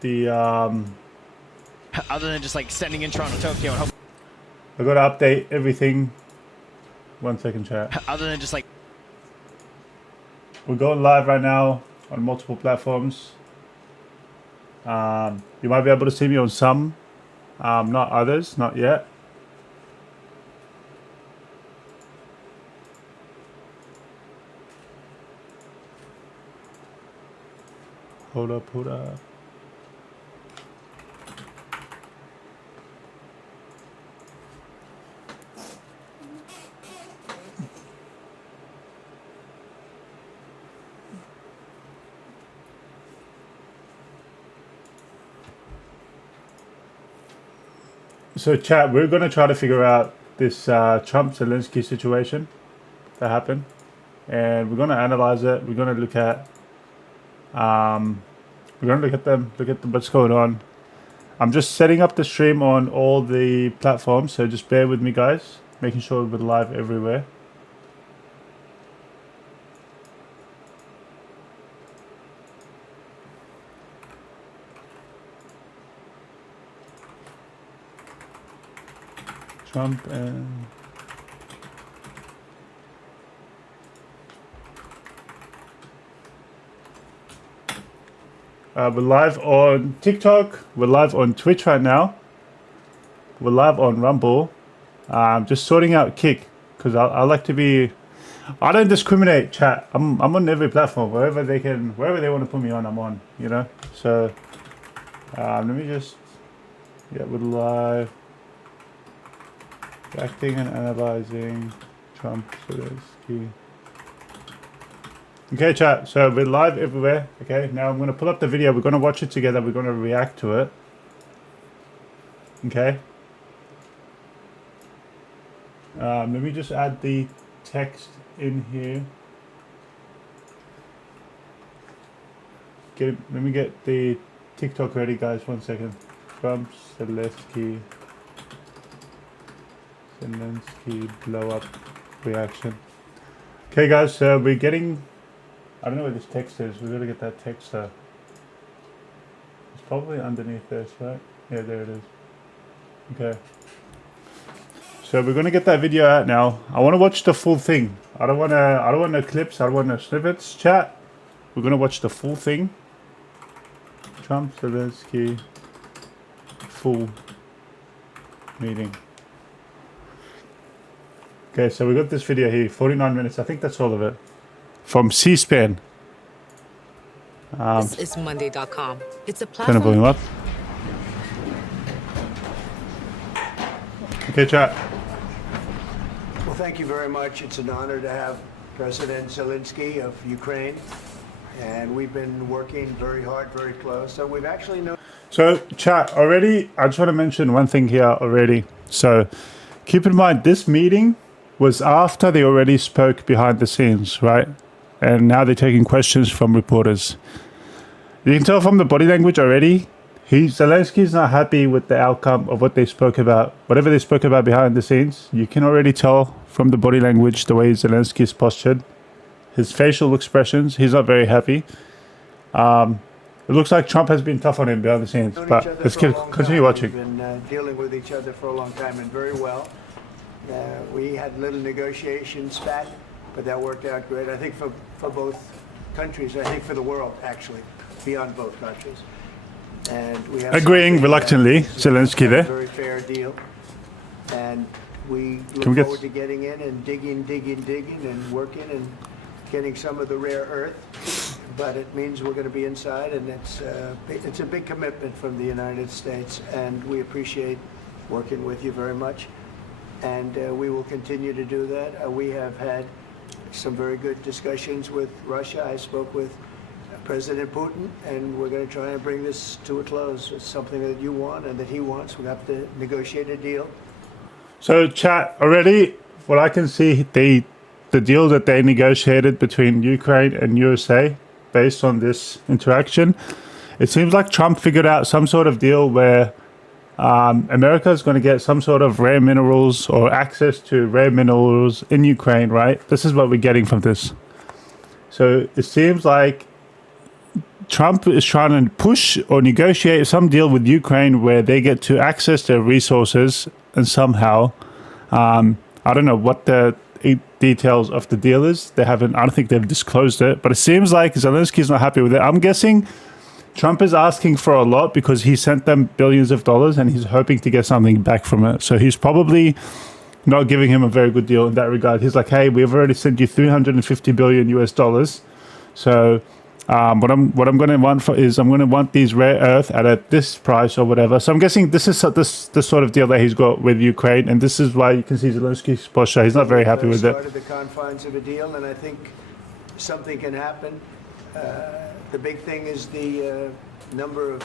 the other than just like sending in Toronto, Tokyo, and hope. I got to update everything. 1 second, chat. Other than just like. We're going live right now on multiple platforms. You might be able to see me on some, not others, not yet. Hold up, hold up. So chat, we're going to try to figure out this Trump-Zelensky situation that happened. And we're going to analyze it. We're going to look at what's going on. I'm just setting up the stream on all the platforms, so just bear with me, guys. Making sure we're live everywhere. Trump and we're live on TikTok. We're live on Twitch right now. We're live on Rumble. Just sorting out Kick because I like to be. I don't discriminate, chat. I'm on every platform wherever they want to put me on. I'm on. You know. So let me just. Yeah, we're live. Reacting and analyzing Trump, Zelensky. Okay, chat. So we're live everywhere. Okay, now I'm going to pull up the video. We're going to watch it together. We're going to react to it. Okay. Let me just add the text in here. Let me get the TikTok ready, guys. 1 second. Trump, Zelensky blow up reaction. Okay, guys, so we're getting. I don't know where this text is. We're gonna get that text. It's probably underneath this, right? Yeah, there it is. Okay. So we're gonna get that video out now. I want to watch the full thing. I don't want no clips. I don't want no snippets. Chat. We're gonna watch the full thing. Trump, Zelensky, full meeting. Okay, so we got this video here, 49 minutes. I think that's all of it. From C-SPAN. This is Monday.com. It's a Turn the platform. volume up. Okay, chat. Well, thank you very much. It's an honor to have President Zelensky of Ukraine. And we've been working very hard, very close. So we've actually known. So, chat, already, I just want to mention one thing here already. So, keep in mind, this meeting was after they already spoke behind the scenes, right? And now they're taking questions from reporters. You can tell from the body language already, Zelensky's not happy with the outcome of what they spoke about. Whatever they spoke about behind the scenes, you can already tell from the body language, the way Zelensky's postured, his facial expressions, he's not very happy. It looks like Trump has been tough on him behind the scenes, but let's continue watching. We've been dealing with each other for a long time and very well. We had little negotiations back, but that worked out great. I think for both countries, I think for the world, actually, beyond both countries. And we have agreeing reluctantly, Zelensky there. Very fair deal. And we look forward to getting in and digging and working and getting some of the rare earth. But it means we're going to be inside, and it's a big commitment from the United States, and we appreciate working with you very much. And we will continue to do that. We have had some very good discussions with Russia. I spoke with President Putin, and we're going to try and bring this to a close. It's something that you want and that he wants. We have to negotiate a deal. So, chat, already, what I can see, the deal that they negotiated between Ukraine and USA, based on this interaction, it seems like Trump figured out some sort of deal where America is going to get some sort of rare minerals or access to rare minerals in Ukraine, right? This is what we're getting from this. So it seems like Trump is trying to push or negotiate some deal with Ukraine where they get to access their resources, and somehow, I don't know what the details of the deal is. I don't think they've disclosed it, but it seems like Zelensky's not happy with it. I'm guessing Trump is asking for a lot because he sent them billions of dollars and he's hoping to get something back from it. So he's probably not giving him a very good deal in that regard. He's like, hey, we've already sent you 350 billion US dollars. So what I'm going to want I'm going to want these rare earth at this price or whatever. So I'm guessing this is the sort of deal that he's got with Ukraine, and this is why you can see Zelensky's posture. He's not very happy with it. Started the confines of a deal, and I think something can happen. The big thing is the number of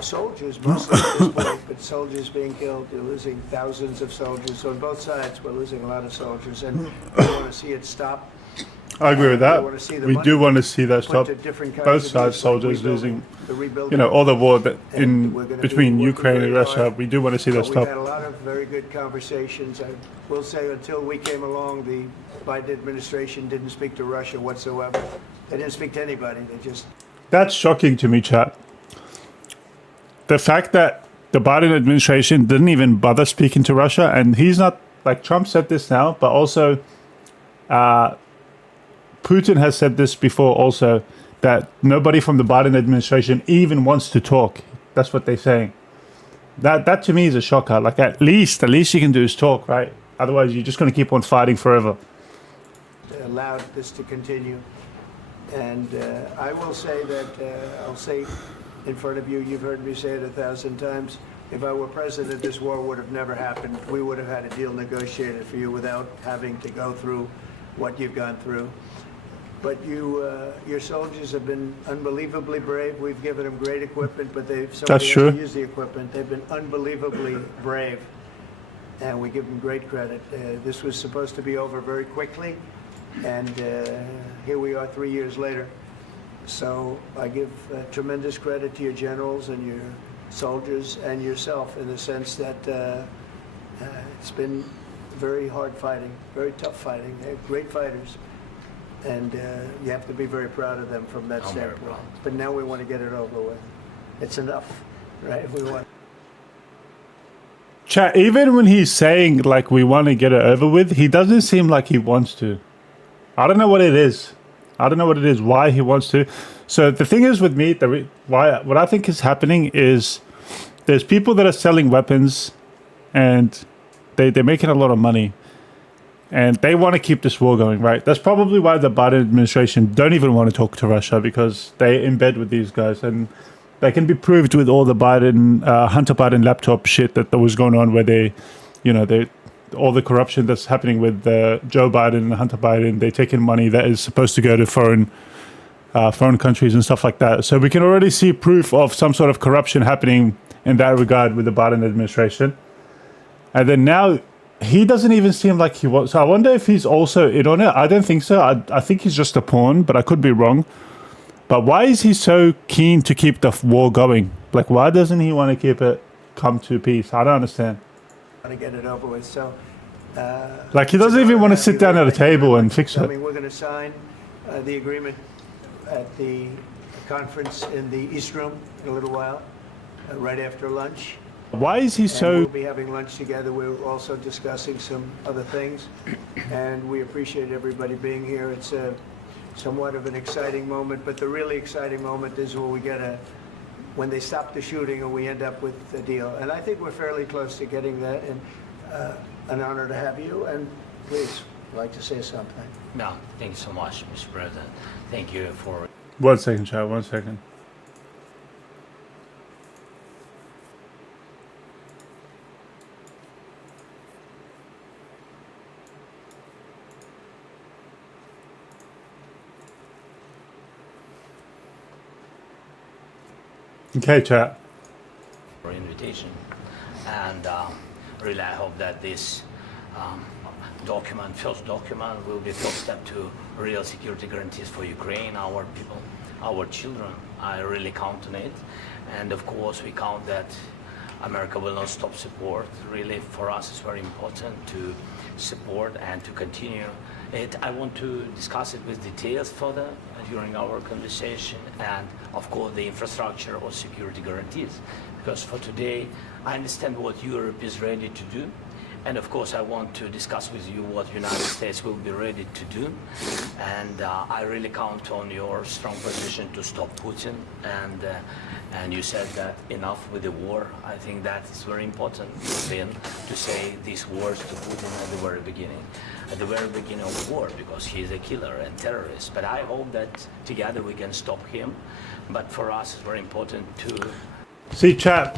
soldiers, mostly at this point, but soldiers being killed. You're losing thousands of soldiers. So on both sides, we're losing a lot of soldiers, and we want to see it stop. I agree with that. We do want to see that stop. Both sides, soldiers losing, all the war between Ukraine and Russia. We do want to see that stop. We've had a lot of very good conversations. I will say, until we came along, the Biden administration didn't speak to Russia whatsoever. They didn't speak to anybody. That's shocking to me, chat. The fact that the Biden administration didn't even bother speaking to Russia, and he's not, like Trump said this now, but also Putin has said this before also, that nobody from the Biden administration even wants to talk. That's what they're saying. That to me is a shocker. Like at least you can do is talk, right? Otherwise, you're just going to keep on fighting forever. Allowed this to continue. And I will say that, I'll say in front of you, you've heard me say it 1,000 times, if I were president, this war would have never happened. We would have had a deal negotiated for you without having to go through what you've gone through. But your soldiers have been unbelievably brave. We've given them great equipment, but somebody has to use the equipment. They've been unbelievably brave, and we give them great credit. This was supposed to be over very quickly, and here we are 3 years later. So I give tremendous credit to your generals and your soldiers and yourself, in the sense that it's been very hard fighting, very tough fighting. They're great fighters. And you have to be very proud of them from that standpoint. But now we want to get it over with. It's enough, right? We want. Chat, even when he's saying like we want to get it over with, he doesn't seem like he wants to. I don't know what it is. Why he wants to. So the thing is with me, what I think is happening is there's people that are selling weapons, and they're making a lot of money. And they want to keep this war going, right? That's probably why the Biden administration don't even want to talk to Russia, because they're in bed with these guys. And they can be proved with all the Hunter Biden laptop shit that was going on, where all the corruption that's happening with Joe Biden and Hunter Biden. They're taking money that is supposed to go to foreign countries and stuff like that. So we can already see proof of some sort of corruption happening in that regard with the Biden administration. And then now, he doesn't even seem like he wants. So I wonder if he's also in on it. I don't think so. I think he's just a pawn, but I could be wrong. But why is he so keen to keep the war going? Like, why doesn't he want to keep it come to peace? I don't understand. Want to get it over with. So, like, he doesn't even want to sit down at a table and fix it. I mean, we're going to sign the agreement at the conference in the East Room in a little while, right after lunch. Why is he so... We'll be having lunch together. We're also discussing some other things, and we appreciate everybody being here. It's somewhat of an exciting moment, but the really exciting moment is when they stop the shooting and we end up with a deal. And I think we're fairly close to getting that, and an honor to have you. And please, I'd like to say something. No, thank you so much, Mr. President. Thank you for... 1 second, Chad, 1 second. Okay, chat. For invitation, and really I hope that this first document will be first step to real security guarantees for Ukraine, our people, our children. I really count on it, and of course we count that America will not stop support. Really, for us it's very important to support and to continue I want to discuss it with details further during our conversation, and of course the infrastructure or security guarantees. Because for today, I understand what Europe is ready to do, and of course I want to discuss with you what United States will be ready to do. And I really count on your strong position to stop Putin. And you said that enough with the war. I think that is very important, Lynn, to say these words to Putin at the very beginning of the war, because he's a killer and terrorist. But I hope that together we can stop him. But for us, it's very important to... See, chat.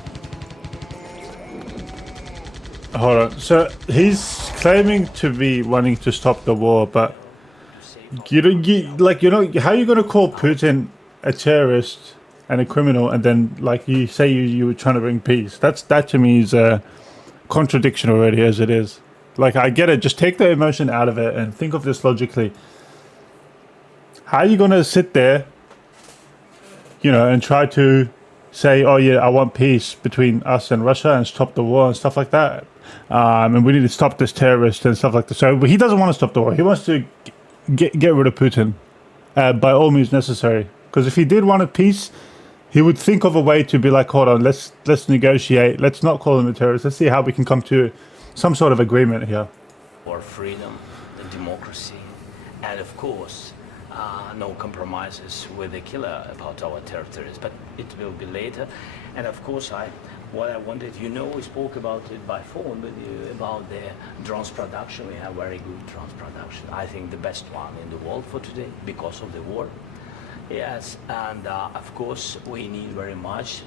Hold on. So he's claiming to be wanting to stop the war, but how are you going to call Putin a terrorist and a criminal, and then like you say you were trying to bring peace? That to me is a contradiction already as it is. Like, I get it. Just take the emotion out of it and think of this logically. How are you going to sit there, and try to say, oh yeah, I want peace between us and Russia and stop the war and stuff like that. And we need to stop this terrorist and stuff like that. So he doesn't want to stop the war. He wants to get rid of Putin by all means necessary. Because if he did want a peace, he would think of a way to be like, hold on, let's negotiate. Let's not call him a terrorist. Let's see how we can come to some sort of agreement here. For freedom, and democracy, and of course, no compromises with the killer about our territories. But it will be later. And of course, what I wanted, we spoke about it by phone with you about the drones production. We have very good drones production. I think the best one in the world for today because of the war. Yes, and of course we need very much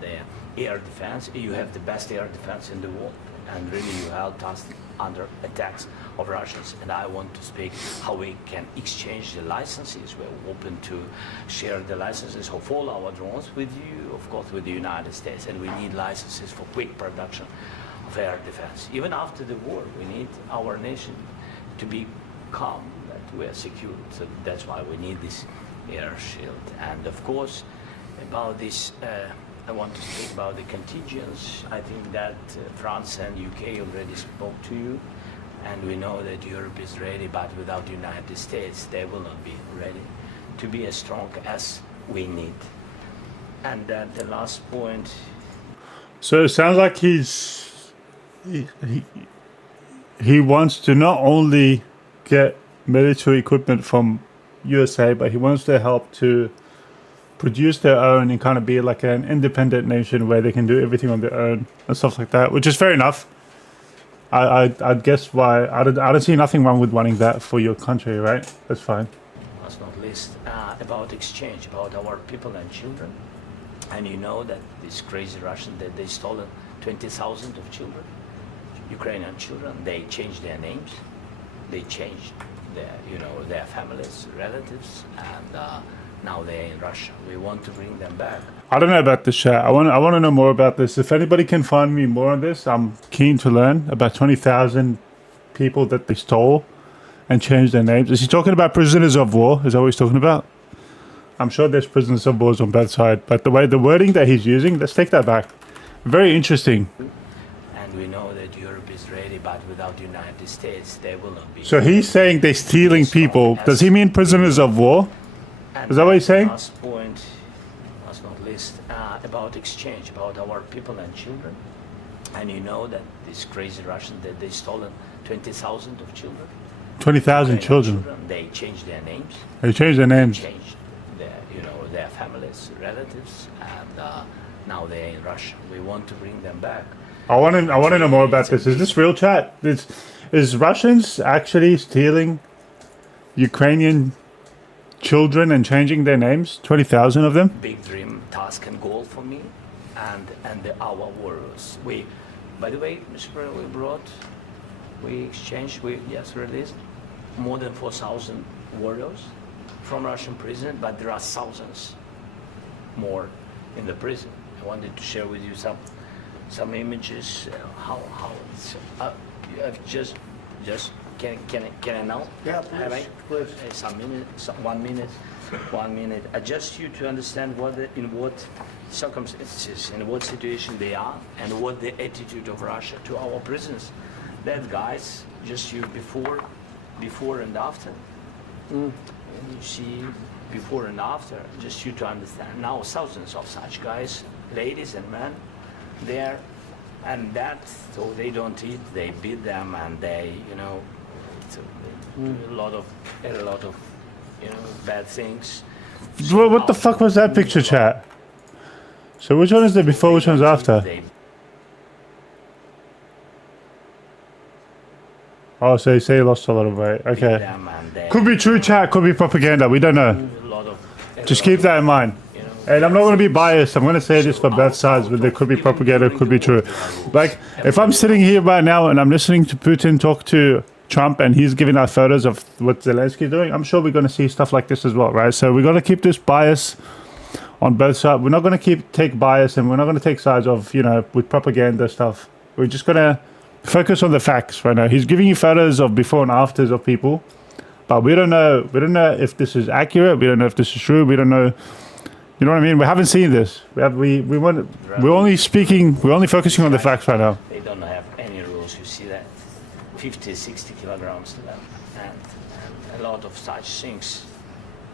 the air defense. You have the best air defense in the world, and really you helped us under attacks of Russians. And I want to speak how we can exchange the licenses. We're open to share the licenses of all our drones with you, of course, with the United States. And we need licenses for quick production of air defense. Even after the war, we need our nation to be calm, that we are secure. So that's why we need this air shield. And of course, about this, I want to speak about the contingents. I think that France and UK already spoke to you, and we know that Europe is ready, but without the United States, they will not be ready to be as strong as we need. And the last point. So it sounds like he wants to not only get military equipment from USA, but he wants to help to produce their own and kind of be like an independent nation where they can do everything on their own and stuff like that, which is fair enough. I'd guess why. I don't see nothing wrong with wanting that for your country, right? That's fine. Last not least, about exchange, about our people and children. And you know that this crazy Russian, that they stolen 20,000 of children, Ukrainian children. They changed their names, they changed their families, relatives, and now they're in Russia. We want to bring them back. I don't know about this, chat. I want to know more about this. If anybody can find me more on this, I'm keen to learn about 20,000 people that they stole and changed their names. Is he talking about prisoners of war? Is that what he's talking about? I'm sure there's prisoners of war on both sides, but the wording that he's using, let's take that back. Very interesting. And we know that Europe is ready, but without the United States, they will not be. So he's saying they're stealing people. Does he mean prisoners of war? Is that what he's saying? Last point, last not least, about exchange, about our people and children. And you know that this crazy Russian, that they stolen 20,000 of children. 20,000 children. They changed their names. They changed their names. Changed their families, relatives, and now they're in Russia. We want to bring them back. I want to know more about this. Is this real, chat? Is Russians actually stealing Ukrainian children and changing their names? 20,000 of them? Big dream, task, and goal for me, and our warriors. By the way, Mr. President, we exchanged, released more than 4,000 warriors from Russian prison, but there are thousands more in the prison. I wanted to share with you some images. How it's you have just can I now? Yeah, please. One minute. Just you to understand in what circumstances, in what situation they are, and what the attitude of Russia to our prisoners. That guys, just you before before and after. And you see before and after, just you to understand. Now thousands of such guys, ladies and men, there, and that, so they don't eat, they beat them, and they, so they do a lot of, bad things. Well, what the fuck was that picture, chat? So which one is the before, which one's after? Oh, so you say he lost a lot of weight. Okay. Could be true, chat, could be propaganda, we don't know. Just keep that in mind. And I'm not going to be biased, I'm going to say this for both sides, but there could be propaganda, it could be true. Like, if I'm sitting here right now and I'm listening to Putin talk to Trump and he's giving out photos of what Zelensky is doing, I'm sure we're going to see stuff like this as well, right? So we're going to keep this bias on both sides. We're not going to take bias, and we're not going to take sides of, with propaganda stuff. We're just going to focus on the facts right now. He's giving you photos of before and afters of people, but we don't know if this is accurate. We don't know if this is true. We don't know. You know what I mean? We haven't seen this. We're only focusing on the facts right now. They don't have any rules. You see that 50, 60 kilograms to them, and a lot of such things.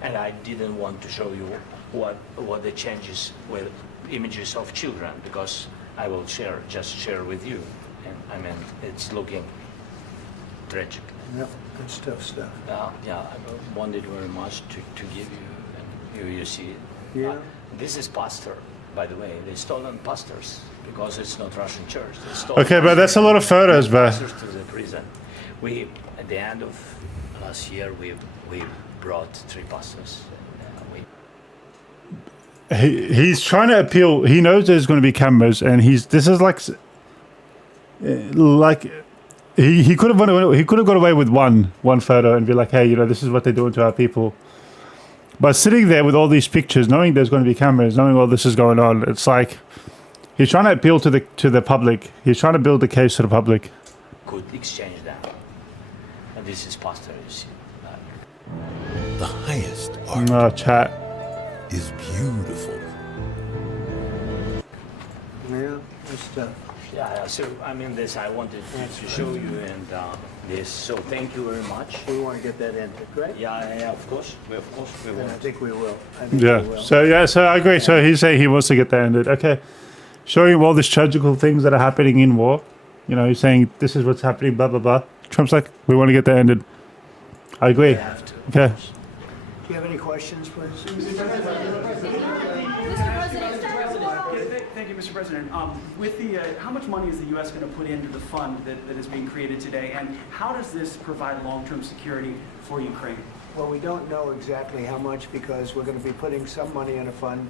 And I didn't want to show you what the changes with images of children, because I will just share with you. And I mean, it's looking tragic. Yep, it's tough stuff. Yeah, I wanted very much to give you, and you see it. Yeah. This is pastor, by the way. They stolen pastors because it's not Russian church. They stole Okay, but that's a lot of photos, bro. pastors to the prison. We, at the end of last year, we brought 3 pastors. He's trying to appeal. He knows there's going to be cameras, and this is like he could have got away with one photo and be like, hey, this is what they're doing to our people. But sitting there with all these pictures, knowing there's going to be cameras, knowing all this is going on, it's like he's trying to appeal to the public. He's trying to build a case to the public. Could exchange them. And this is pastor, you see. The highest art Oh, chat. is beautiful. Yeah, it's tough. Yeah, so I mean, this I wanted to show you, and this. So thank you very much. We want to get that ended, right? Yeah, of course. We And I want. think we will. Yeah. So I agree. So he's saying he wants to get that ended. Okay. Showing him all these tragical things that are happening in war. He's saying this is what's happening, blah, blah, blah. Trump's like, we want to get that ended. I agree. We have to. Okay. Do you have any questions, please? Thank you, Mr. President. With how much money is the U.S. going to put into the fund that is being created today, and how does this provide long-term security for Ukraine? Well, we don't know exactly how much, because we're going to be putting some money in a fund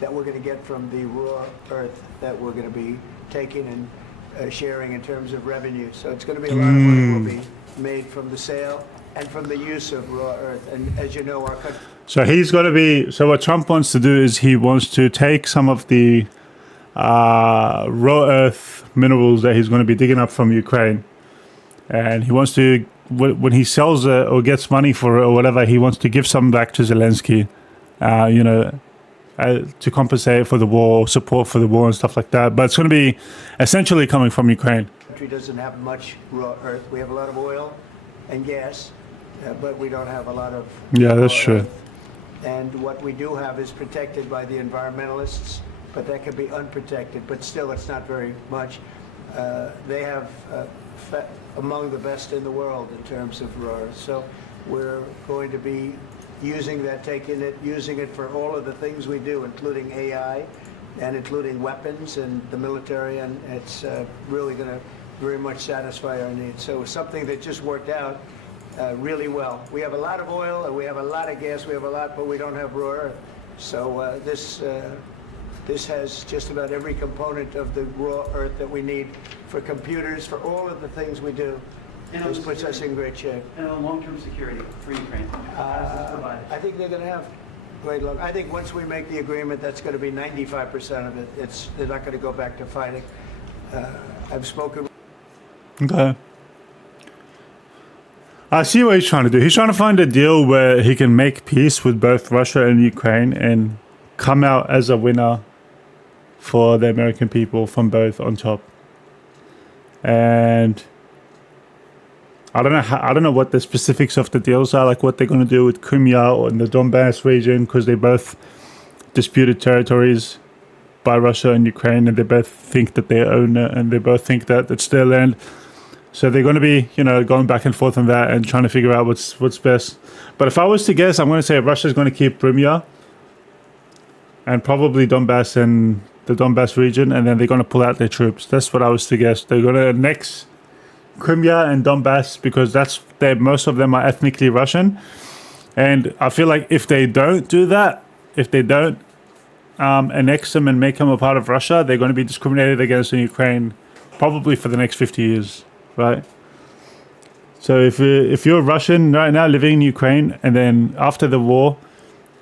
that we're going to get from the raw earth that we're going to be taking and sharing in terms of revenue. So it's going to be a lot of money will be made from the sale and from the use of raw earth. And as you know, our country... So what Trump wants to do is he wants to take some of the raw earth minerals that he's going to be digging up from Ukraine, and he wants to, when he sells it or gets money for it or whatever, he wants to give some back to Zelensky, to compensate for the war, support for the war and stuff like that. But it's going to be essentially coming from Ukraine. country doesn't have much raw earth. We have a lot of oil and gas, but we don't have a lot of Yeah, that's raw true. earth. And what we do have is protected by the environmentalists, but that could be unprotected, but still it's not very much. They have among the best in the world in terms of raw earth. So we're going to be using that, using it for all of the things we do, including AI and including weapons and the military, and it's really going to very much satisfy our needs. So it's something that just worked out really well. We have a lot of oil and we have a lot of gas, we have a lot, but we don't have raw earth. So this has just about every component of the raw earth that we need for computers, for all of the things we do. And This puts us in great shape. And on long-term security for Ukraine, how does this provide? I think they're going to have great luck. I think once we make the agreement, that's going to be 95% of it. They're not going to go back to fighting. I've spoken. Okay. I see what he's trying to do. He's trying to find a deal where he can make peace with both Russia and Ukraine and come out as a winner for the American people from both on top. And I don't know what the specifics of the deals are, like what they're going to do with Crimea or in the Donbass region, because they both disputed territories by Russia and Ukraine, and they both think that they own it, and they both think that it's their land. So they're going to be, going back and forth on that and trying to figure out what's best. But if I was to guess, I'm going to say Russia's going to keep Crimea and probably Donbass and the Donbass region, and then they're going to pull out their troops. That's what I was to guess. They're going to annex Crimea and Donbass because most of them are ethnically Russian. And I feel like if they don't do that, if they don't annex them and make them a part of Russia, they're going to be discriminated against in Ukraine probably for the next 50 years, right? So if you're Russian right now living in Ukraine, and then after the war,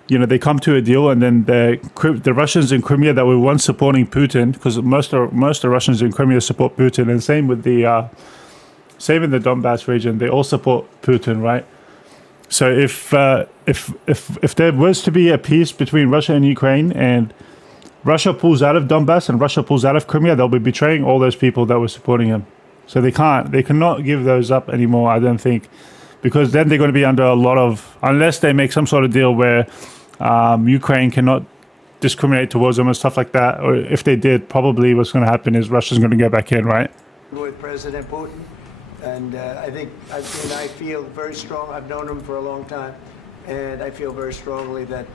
they come to a deal, and then the Russians in Crimea that were once supporting Putin, because most of the Russians in Crimea support Putin, and same in the Donbass region, they all support Putin, right? So if there was to be a peace between Russia and Ukraine, and Russia pulls out of Donbass and Russia pulls out of Crimea, they'll be betraying all those people that were supporting him. So they cannot give those up anymore, I don't think, because then they're going to be under a lot of, unless they make some sort of deal where Ukraine cannot discriminate towards them and stuff like that, or if they did, probably what's going to happen is Russia's going to get back in, right? With President Putin, and I feel very strong. I've known him for a long time, and I feel very strongly that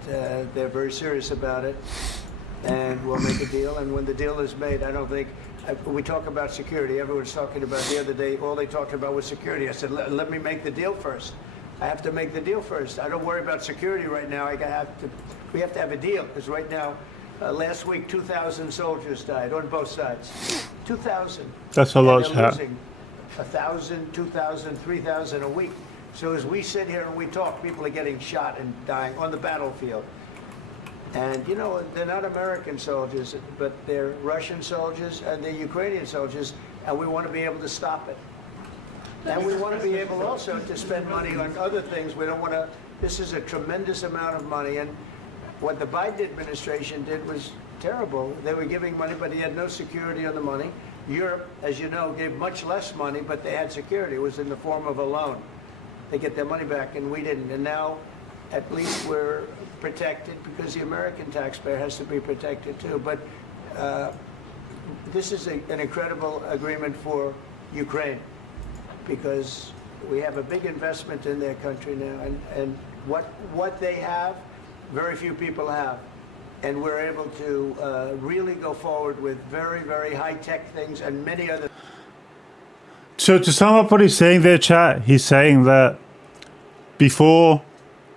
they're very serious about it, and we'll make a deal. And when the deal is made, I don't think. We talk about security. Everyone's talking about the other day. All they talked about was security. I said, let me make the deal first. I have to make the deal first. I don't worry about security right now. We have to have a deal, because right now, last week, 2,000 soldiers died on both sides. 2,000. That's a lot. They're losing 1,000, 2,000, 3,000 a week. So as we sit here and we talk, people are getting shot and dying on the battlefield. And, they're not American soldiers, but they're Russian soldiers and they're Ukrainian soldiers, and we want to be able to stop it. And we want to be able also to spend money on other things. We don't want to, this is a tremendous amount of money, and what the Biden administration did was terrible. They were giving money, but he had no security on the money. Europe, as you know, gave much less money, but they had security. It was in the form of a loan. They get their money back, and we didn't. And now, at least we're protected, because the American taxpayer has to be protected too. But this is an incredible agreement for Ukraine, because we have a big investment in their country now, and what they have, very few people have. And we're able to really go forward with very, very high-tech things and many other. So to sum up what he's saying there, chat, he's saying that before,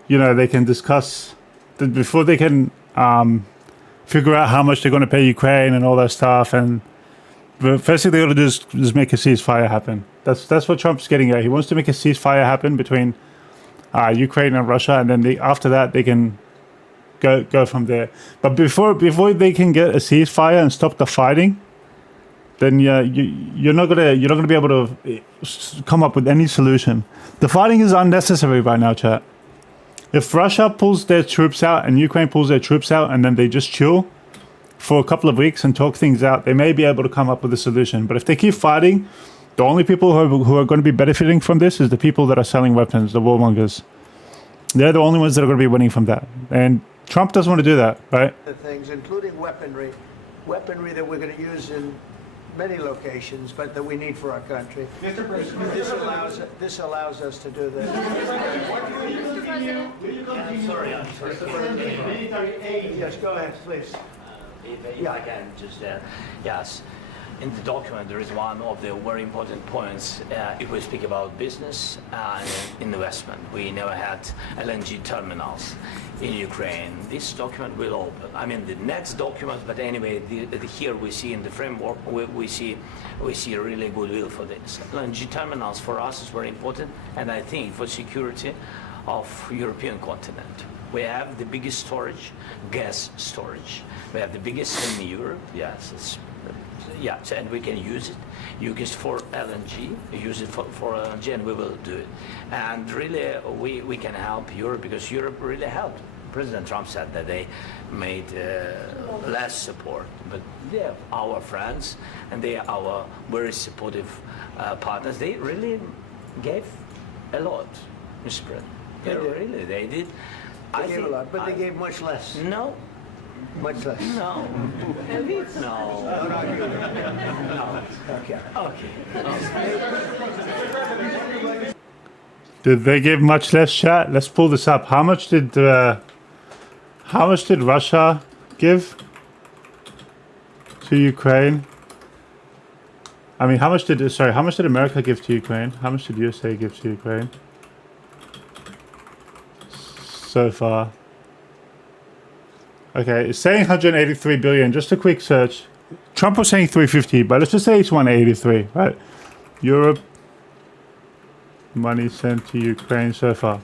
they can discuss, before they can figure out how much they're going to pay Ukraine and all that stuff, and the first thing they got to do is just make a ceasefire happen. That's what Trump's getting at. He wants to make a ceasefire happen between Ukraine and Russia, and then after that they can go from there. But before they can get a ceasefire and stop the fighting, then you're not gonna be able to come up with any solution. The fighting is unnecessary right now, chat. If Russia pulls their troops out and Ukraine pulls their troops out, and then they just chill for a couple of weeks and talk things out, they may be able to come up with a solution. But if they keep fighting, the only people who are going to be benefiting from this is the people that are selling weapons, the warmongers. They're the only ones that are going to be winning from that. And Trump doesn't want to do that, right? Things, including weaponry that we're going to use in many locations, but that we need for our country. Mr. President, This allows us to do that. I'm sorry. Yes, go ahead, please. If I can just, yes. In the document, there is one of the very important points if we speak about business and investment. We never had LNG terminals in Ukraine. This document will open. I mean, the next document, but anyway, here we see in the framework, we see really goodwill for this. LNG terminals for us is very important, and I think for security of European continent. We have the biggest storage, gas storage. We have the biggest in Europe. Yes, and we can use it for LNG, use it for LNG, and we will do it. And really, we can help Europe, because Europe really helped. President Trump said that they made less support, but they are our friends, and they are our very supportive partners. They really gave a lot, Mr. President. They did. Really, they did. They gave a lot, but they gave much less. No, Much less. no, no. No. Okay. Okay. Did they give much less, chat? Let's pull this up. How much did Russia give to Ukraine? I mean, how much did America give to Ukraine? How much did USA give to Ukraine so far? Okay, it's saying 183 billion. Just a quick search. Trump was saying 350, but let's just say it's 183, right? Europe money sent to Ukraine so far.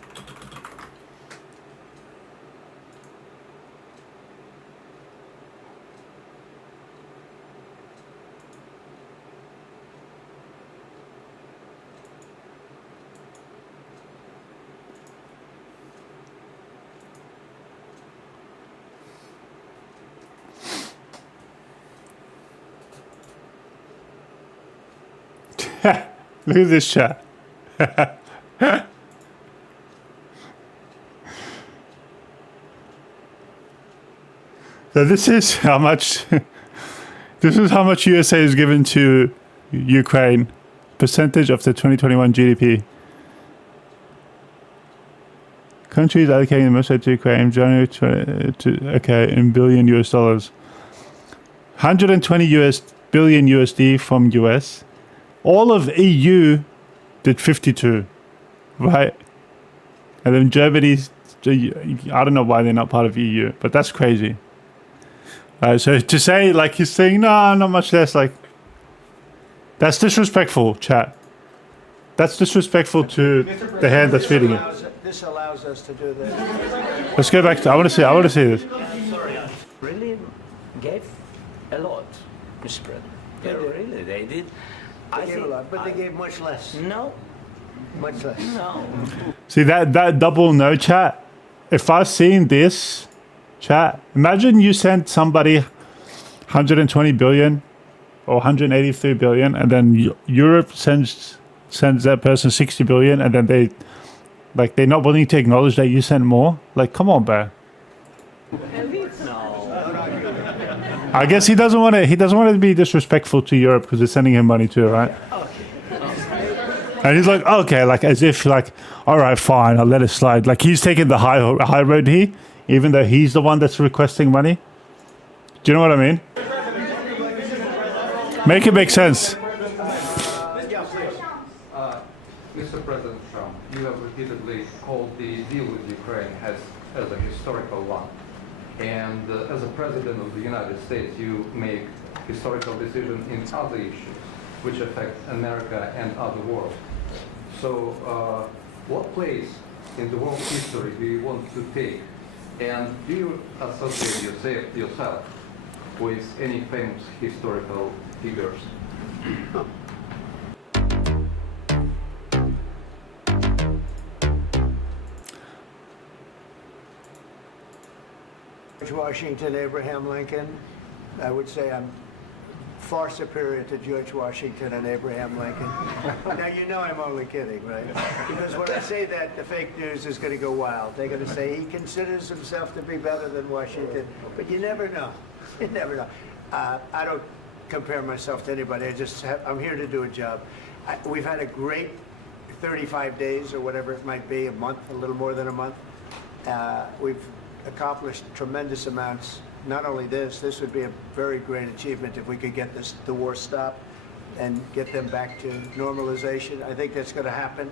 Look at this chat. So this is how much USA has given to Ukraine, percentage of the 2021 GDP. Countries allocating the most to Ukraine, January in billion US dollars. 120 billion USD from US. All of EU did 52, right? And then Germany's, I don't know why they're not part of EU, but that's crazy. So to say, like, he's saying, no, not much less, like, that's disrespectful, chat. That's disrespectful to the hand that's feeding it. This allows us to do this. Let's go back to, I want to see this. Really gave a lot, Mr. President. They did. Really, they did. They gave a lot, but they gave much less. No, Much less. no. See that double no, chat? If I've seen this, chat, imagine you sent somebody 120 billion or 183 billion, and then Europe sends that person 60 billion, and then they're not willing to acknowledge that you sent more. Like, come on, bro. I guess he doesn't want to be disrespectful to Europe because they're sending him money too, right? And he's like, okay, like as if like, all right, fine, I'll let it slide. Like he's taking the high road here, even though he's the one that's requesting money. Do you know what I mean? Make it make sense. Mr. President Trump, you have repeatedly called the deal with Ukraine as a historical one. And as a president of the United States, you make historical decisions in other issues which affect America and other world. So what place in the world history do you want to take? And do you associate yourself with any famous historical figures? George Washington, Abraham Lincoln. I would say I'm far superior to George Washington and Abraham Lincoln. Now, you know I'm only kidding, right? Because when I say that, the fake news is going to go wild. They're going to say he considers himself to be better than Washington. But you never know. You never know. I don't compare myself to anybody. I'm here to do a job. We've had a great 35 days or whatever it might be, a month, a little more than a month. We've accomplished tremendous amounts. Not only this would be a very great achievement if we could get the war stopped and get them back to normalization. I think that's going to happen.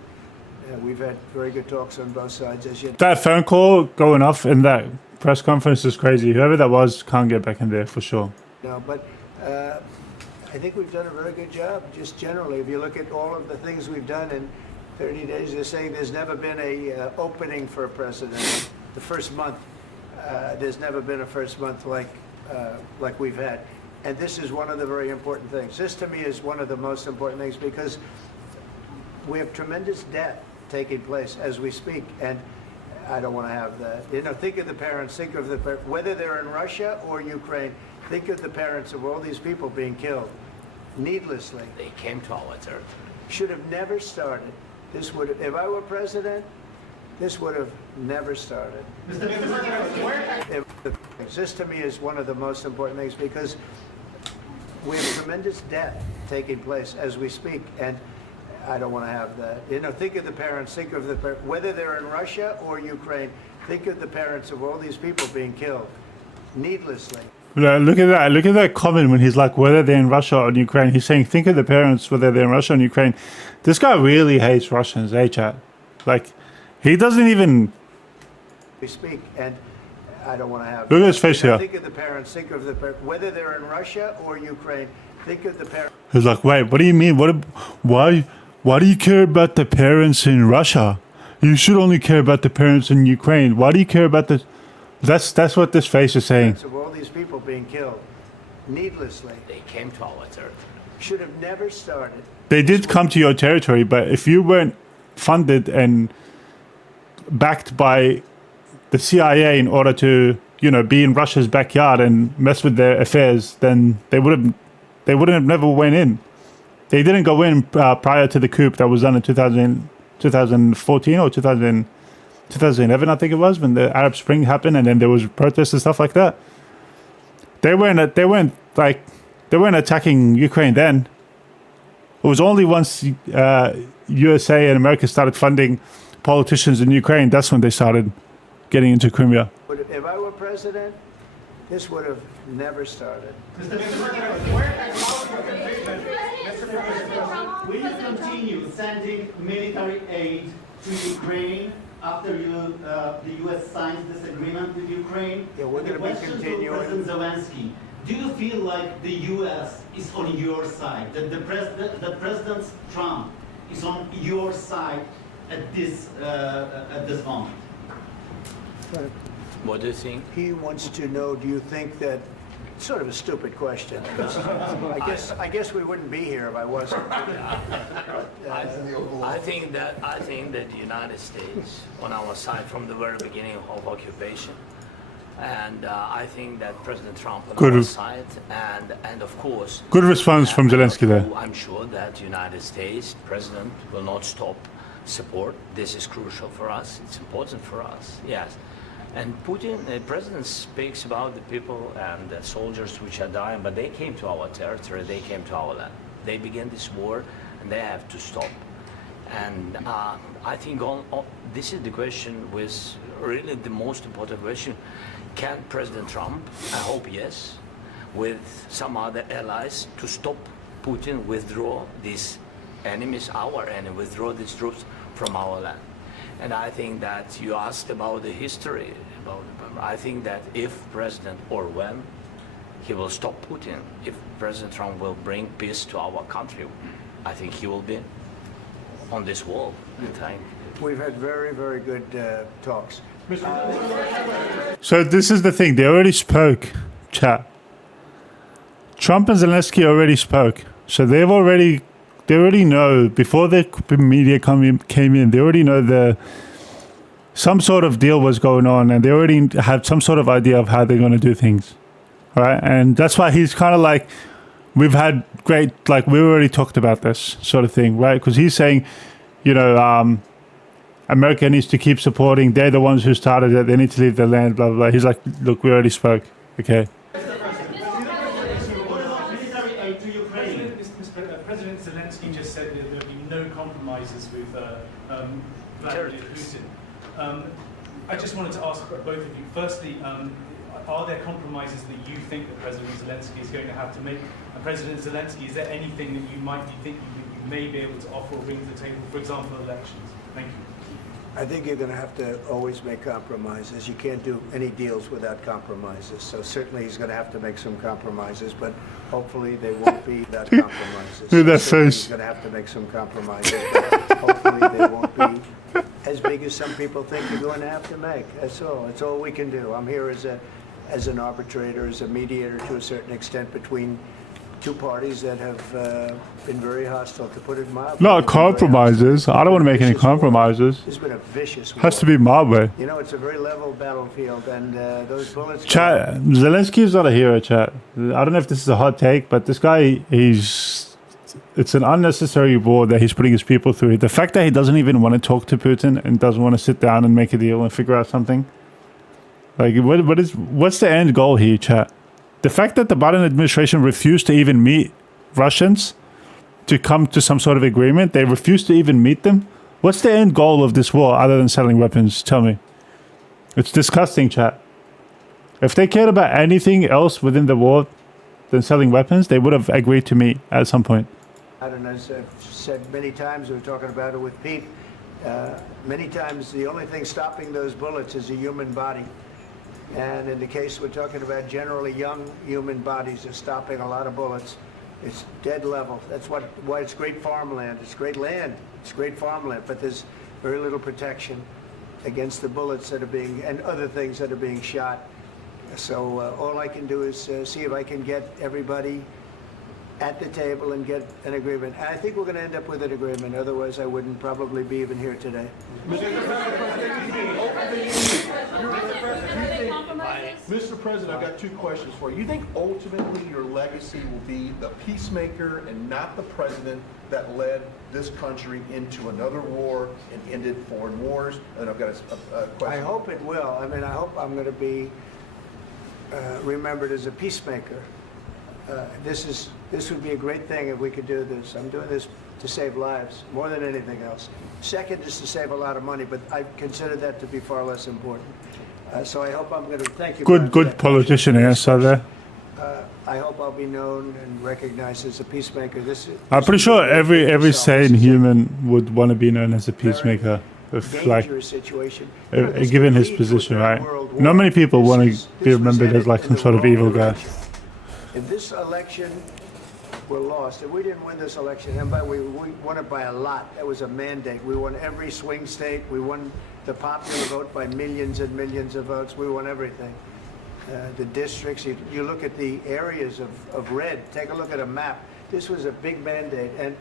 We've had very good talks on both sides, as you know. That phone call going off in that press conference is crazy. Whoever that was can't get back in there for sure. No, but I think we've done a very good job, just generally. If you look at all of the things we've done in 30 days, they're saying there's never been a opening for a president. The first month, there's never been a first month like we've had. And this is one of the very important things. This, to me, is one of the most important things because we have tremendous debt taking place as we speak. And I don't want to have that. You know, think of the parents, whether they're in Russia or Ukraine, think of the parents of all these people being killed needlessly. They came to our territory. Should have never started. This would, if I were president, this would have never started. This to me is one of the most important things because we have tremendous death taking place as we speak, and I don't want to have that. You know, think of the parents, think of the whether they're in Russia or Ukraine, think of the parents of all these people being killed needlessly. Look at that. Look at that comment when he's like, whether they're in Russia or in Ukraine. He's saying, think of the parents, whether they're in Russia or in Ukraine. This guy really hates Russians, eh, chat? Like, he doesn't even... We speak, and I don't want to have... Look at his face here. Think of the parents, think of the whether they're in Russia or Ukraine, think of the parents. He's like, wait, what do you mean? Why do you care about the parents in Russia? You should only care about the parents in Ukraine. Why do you care about the... That's what this face is saying. Of all these people being killed needlessly. They came to our territory. Should have never started. They did come to your territory, but if you weren't funded and backed by the CIA in order to, you know, be in Russia's backyard and mess with their affairs, then they wouldn't have never went in. They didn't go in prior to the coup that was done in 2014 or 2011, I think it was, when the Arab Spring happened, and then there was protests and stuff like that. They weren't attacking Ukraine then. It was only once USA and America started funding politicians in Ukraine, that's when they started getting into Crimea. If I were president, this would have never started. Will you continue sending military aid to Ukraine after the U.S. signs this agreement with Ukraine? Yeah, we're going to be continuing. To President Zelensky, do you feel like the U.S. is on your side, that President Trump is on your side at this moment? What do you think? He wants to know, do you think that, sort of a stupid question. I guess we wouldn't be here if I wasn't. I think that the United States on our side from the very beginning of occupation, and I think that President Trump on our side, and of course, good response from Zelensky there. I'm sure that the United States President will not stop support. This is crucial for us. It's important for us. Yes. And Putin, the president, speaks about the people and the soldiers which are dying, but they came to our territory, they came to our land. They began this war, and they have to stop. And I think this is the question, with really the most important question. Can President Trump, I hope yes, with some other allies, to stop Putin, withdraw these enemies, our enemy, withdraw these troops from our land? And I think that you asked about the history. I think that if President, or when, he will stop Putin, if President Trump will bring peace to our country, I think he will be on this wall. We've had very, very good talks. So this is the thing. They already spoke, chat. Trump and Zelensky already spoke. So they already know, before the media came in, they already know some sort of deal was going on, and they already have some sort of idea of how they're going to do things, right? And that's why he's kind of like, we've already talked about this sort of thing, right? Because he's saying, you know, America needs to keep supporting. They're the ones who started it. They need to leave the land, blah, blah, blah. He's like, look, we already spoke. Okay. President Zelensky just said that there will be no compromises with Vladimir Putin. I just wanted to ask both of you, firstly, are there compromises that you think that President Zelensky is going to have to make? And President Zelensky, is there anything that you might think you may be able to offer or bring to the table, for example, elections? Thank you. I think you're going to have to always make compromises. You can't do any deals without compromises. So certainly he's going to have to make some compromises, but hopefully they won't be without compromises. Look at that Certainly face. He's going to have to make some compromises, but hopefully they won't be as big as some people think you're going to have to make. That's all. That's all we can do. I'm here as an arbitrator, as a mediator to a certain extent between two parties that have been very hostile, to put it mildly. Not compromises. I don't want to make any compromises. It's been a vicious war. Has to be my way. You know, it's a very level battlefield, and those bullets... Chat, Zelensky is not a hero, chat. I don't know if this is a hot take, but this guy, he's it's an unnecessary war that he's putting his people through. The fact that he doesn't even want to talk to Putin and doesn't want to sit down and make a deal and figure out something. Like, what's the end goal here, chat? The fact that the Biden administration refused to even meet Russians to come to some sort of agreement, they refused to even meet them. What's the end goal of this war other than selling weapons? Tell me. It's disgusting, chat. If they cared about anything else within the war than selling weapons, they would have agreed to meet at some point. And as I've said many times, we were talking about it with Pete, many times the only thing stopping those bullets is a human body. And in the case we're talking about, generally young human bodies are stopping a lot of bullets. It's dead level. That's why it's great farmland. It's great land. It's great farmland, but there's very little protection against the bullets that are being, and other things that are being shot. So all I can do is see if I can get everybody at the table and get an agreement. And I think we're going to end up with an agreement. Otherwise, I wouldn't probably be even here today. Mr. President, I've got two questions for you. You think ultimately your legacy will be the peacemaker and not the president that led this country into another war and ended foreign wars? And I've got a question. I hope it will. I mean, I hope I'm going to be remembered as a peacemaker. This would be a great thing if we could do this. I'm doing this to save lives more than anything else. Second is to save a lot of money, but I consider that to be far less important. So I hope I'm going to thank you. Good politician answer there. I hope I'll be known and recognized as a peacemaker. I'm pretty sure every sane human would want to be known as a peacemaker. If, like, situation. Given his position, right? Not many people want to be remembered as like some sort of evil guy. If this election were lost, if we didn't win this election, and we won it by a lot, that was a mandate. We won every swing state. We won the popular vote by millions and millions of votes. We won everything. The districts, you look at the areas of red, take a look at a map. This was a big mandate, and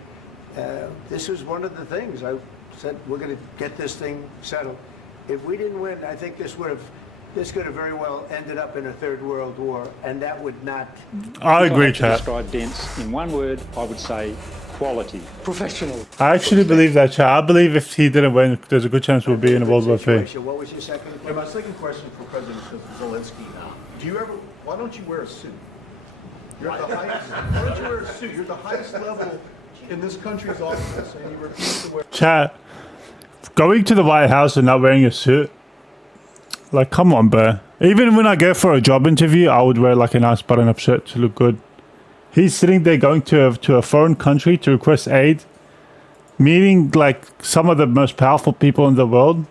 this was one of the things. I said, we're going to get this thing settled. If we didn't win, I think this could have very well ended up in a third world war, and that would not. I agree, Chad. Describe Dents in one word, I would say quality. Professional. I actually believe that, Chad. I believe if he didn't win, there's a good chance we'll be in a World War III. What was your second question? And my second question for President Zelensky. Why don't you wear a suit? You're at the highest. Why don't you wear a suit? You're at the highest level in this country's office, and you refuse to wear. Chad, going to the White House and not wearing a suit. Like, come on, bro. Even when I go for a job interview, I would wear like a nice button-up shirt to look good. He's sitting there going to a foreign country to request aid, meeting like some of the most powerful people in the world,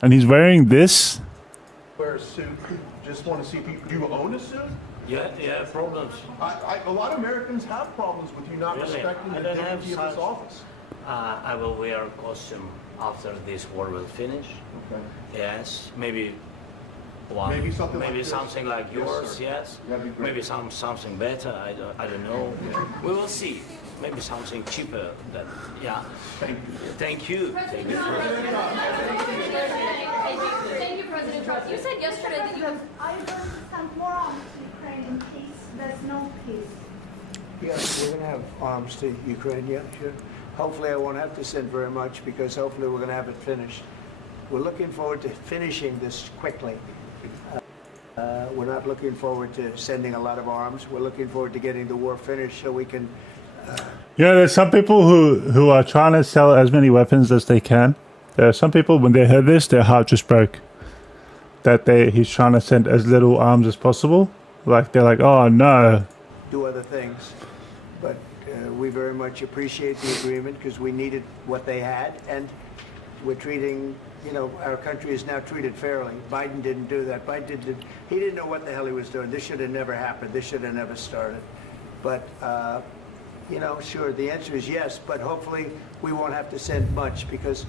and he's wearing this. Wear a suit. Just want to see if do you own a suit? Yeah, problems. A lot of Americans have problems with you not Really? respecting the I don't dignity have of this such- office. I will wear a costume after this war will finish. Okay. Yes, maybe one. Maybe something like this? something like Yes, yours. sir. Yes. That'd be great. Maybe something better. I don't know. We will see. Maybe something cheaper. Yeah. Thank you. Thank you. Thank you. Thank you, President Trump. You said yesterday that you have. Are you going to send more arms to Ukraine in case there's no peace? Yes, we're going to have arms to Ukraine, yeah, sure. Hopefully I won't have to send very much, because hopefully we're going to have it finished. We're looking forward to finishing this quickly. We're not looking forward to sending a lot of arms. We're looking forward to getting the war finished so we can... There's some people who are trying to sell as many weapons as they can. There are some people, when they heard this, their heart just broke. That he's trying to send as little arms as possible. Like, they're like, oh no. Do other things. But we very much appreciate the agreement, because we needed what they had, and we're treating, our country is now treated fairly. Biden didn't do that. He didn't know what the hell he was doing. This should have never happened. This should have never started. But, sure, the answer is yes, but hopefully we won't have to send much, because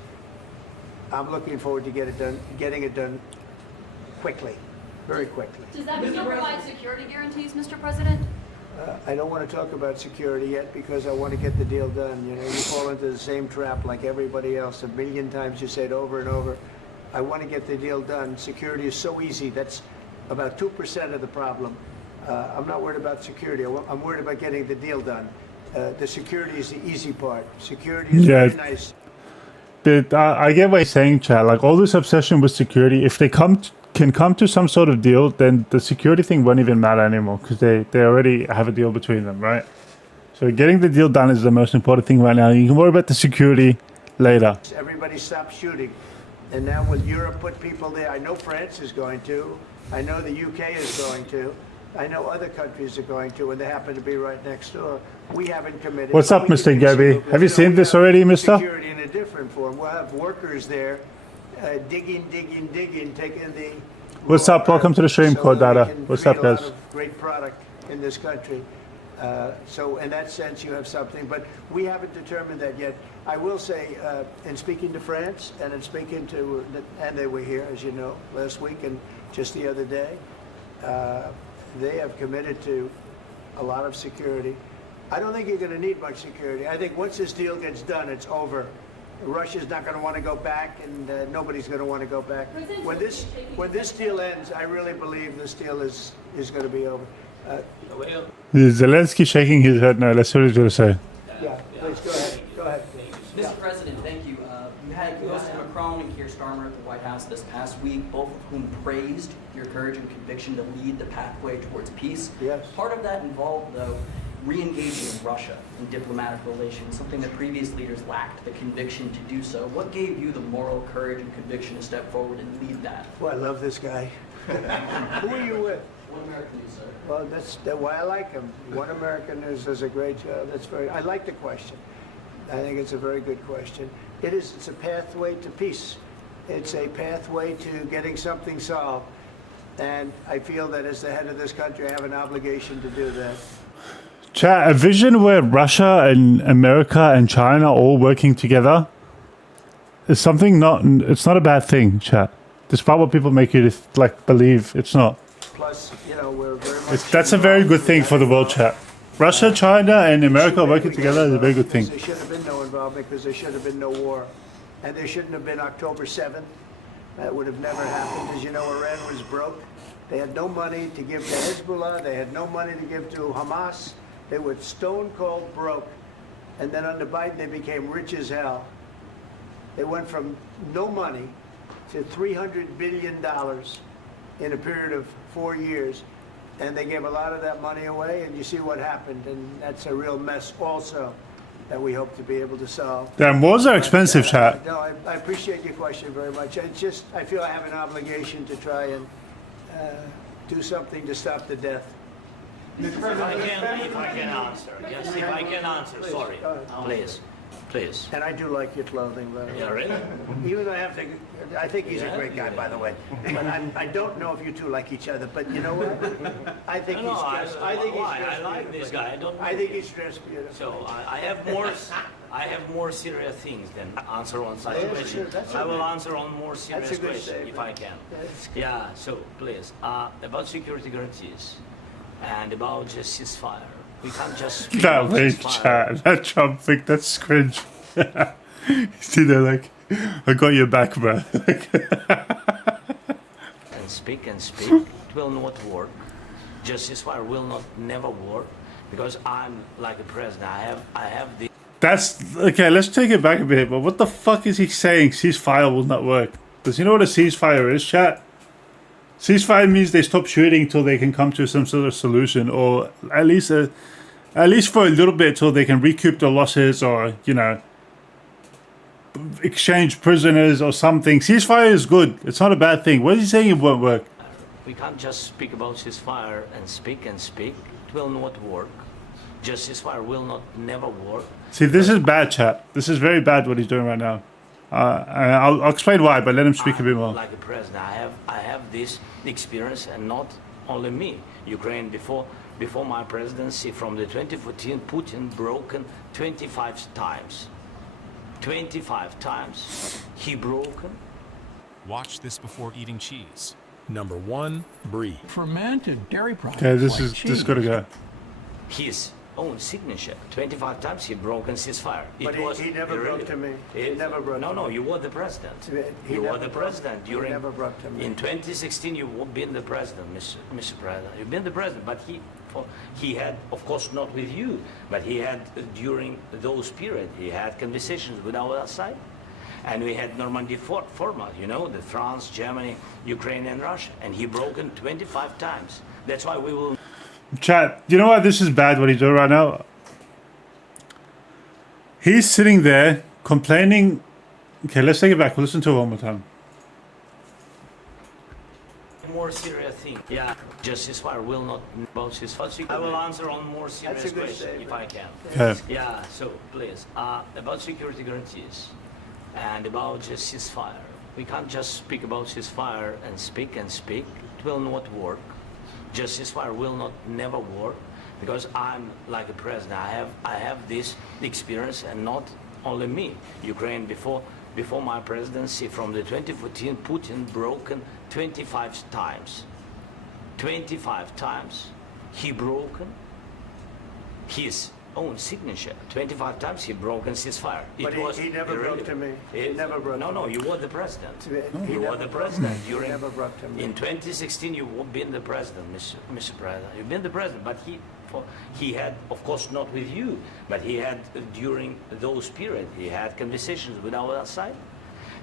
I'm looking forward to getting it done quickly, very quickly. Does that still provide security guarantees, Mr. President? I don't want to talk about security yet, because I want to get the deal done. You fall into the same trap like everybody else. A million times you say it over and over. I want to get the deal done. Security is so easy. That's about 2% of the problem. I'm not worried about security. I'm worried about getting the deal done. The security is the easy part. Security is very nice. But I get what you're saying, Chad. Like all this obsession with security, if they can come to some sort of deal, then the security thing won't even matter anymore because they already have a deal between them, right? So getting the deal done is the most important thing right now. You can worry about the security later. Everybody stopped shooting. And now will Europe put people there? I know France is going to. I know the UK is going to. I know other countries are going to, and they happen to be right next door. We haven't committed. What's up, Mr. Gabby? Have you seen this already, mister? Security in a different form. We'll have workers there digging, taking the... What's up? Welcome to the stream, Cordata. What's up, guys? Great product in this country. So in that sense, you have something, but we haven't determined that yet. I will say, in speaking to France and in speaking to, and they were here, as you know, last week and just the other day, they have committed to a lot of security. I don't think you're going to need much security. I think once this deal gets done, it's over. Russia's not going to want to go back, and nobody's going to want to go back. When this deal ends, I really believe this deal is going to be over. Is Zelensky shaking his head? No, let's see what he's going to say. Yeah, please go ahead. Go ahead. Mr. President, thank you. You had Mr. Macron and Keir Starmer at the White House this past week, both of whom praised your courage and conviction to lead the pathway towards peace. Yes. Part of that involved, though, re-engaging Russia in diplomatic relations, something that previous leaders lacked the conviction to do so. What gave you the moral courage and conviction to step forward and lead that? Well, I love this guy. Who are you with? One American News, sir. Well, that's why I like him. One American News does a great job. I like the question. I think it's a very good question. It's a pathway to peace. It's a pathway to getting something solved. And I feel that as the head of this country, I have an obligation to do that. Chat, a vision where Russia and America and China are all working together is something it's not a bad thing, chat. Despite what people make you believe, it's not. Plus, we're very much... That's a very good thing for the world, chat. Russia, China, and America working together is a very good thing. There should have been no involvement because there should have been no war. And there shouldn't have been October 7th. That would have never happened. As you know, Iran was broke. They had no money to give to Hezbollah. They had no money to give to Hamas. They were stone cold broke. And then under Biden, they became rich as hell. They went from no money to $300 billion in a period of 4 years. And they gave a lot of that money away, and you see what happened. And that's a real mess also that we hope to be able to solve. Damn, wars are expensive, chat. No, I appreciate your question very much. I feel I have an obligation to try and do something to stop the death. If I can answer. Yes, if I can answer. Please, sorry. Please. And I do like your clothing, by the way. Yeah, really? Even though I think he's a great guy, by the way. But I don't know if you two like each other. But you know what? I think he's dressed. I like this guy. I think he's dressed beautiful. So I have more serious things than answer on such question. I will answer on more serious question if I can. Yeah. So please, about security guarantees and about just ceasefire. We can't just... That way, chat. That Trump thing, that's cringe. See, they're like, I got your back, bro. And speak, it will not work. Just ceasefire will never work because I'm like a president. I have the... That's... Okay, let's take it back a bit, but what the fuck is he saying? Ceasefire will not work. Does he know what a ceasefire is, chat? Ceasefire means they stop shooting till they can come to some sort of solution, or at least for a little bit till they can recoup the losses, or exchange prisoners or something. Ceasefire is good. It's not a bad thing. What is he saying? It won't work. We can't just speak about ceasefire and speak. It will not work. Just ceasefire will never work. See, this is bad, chat. This is very bad what he's doing right now. I'll explain why, but let him speak a bit more. Like a president, I have this experience, and not only me. Ukraine before my presidency, from the 2014, Putin broken 25 times. 25 times he broken. Watch this before eating cheese. Number 1, brie. Fermented dairy products. Okay, this got to go. His own signature. 25 times he broken ceasefire. But he never broke to me. He never broke to me. No, you were the president. You were the president during. He never broke to me. In 2016, you've been the president, Mr. President. You've been the president, but he had, of course, not with you, but he had during those periods, he had conversations with our side. And we had Normandy format, you know, the France, Germany, Ukraine, and Russia. And he broken 25 times. That's why we will... Chat, you know why this is bad what he's doing right now? He's sitting there complaining... Okay, let's take it back. We'll listen to it one more time. More serious thing. Yeah, just ceasefire will not about ceasefire. I will answer on more serious question if I can. Okay. Yeah, so please, about security guarantees and about just ceasefire. We can't just speak about ceasefire and speak. It will not work. Just ceasefire will not never work because I'm like a president. I have this experience, and not only me. Ukraine before my presidency from the 2014, Putin broken 25 times. 25 times he broken his own signature. 25 times he broken ceasefire. But he never broke to me. He never broke to me. No, you were the president. You were the president during. Never broke to me. In 2016, you've been the president, Mr. President. You've been the president, but he had, of course, not with you, but he had during those periods, he had conversations with our side.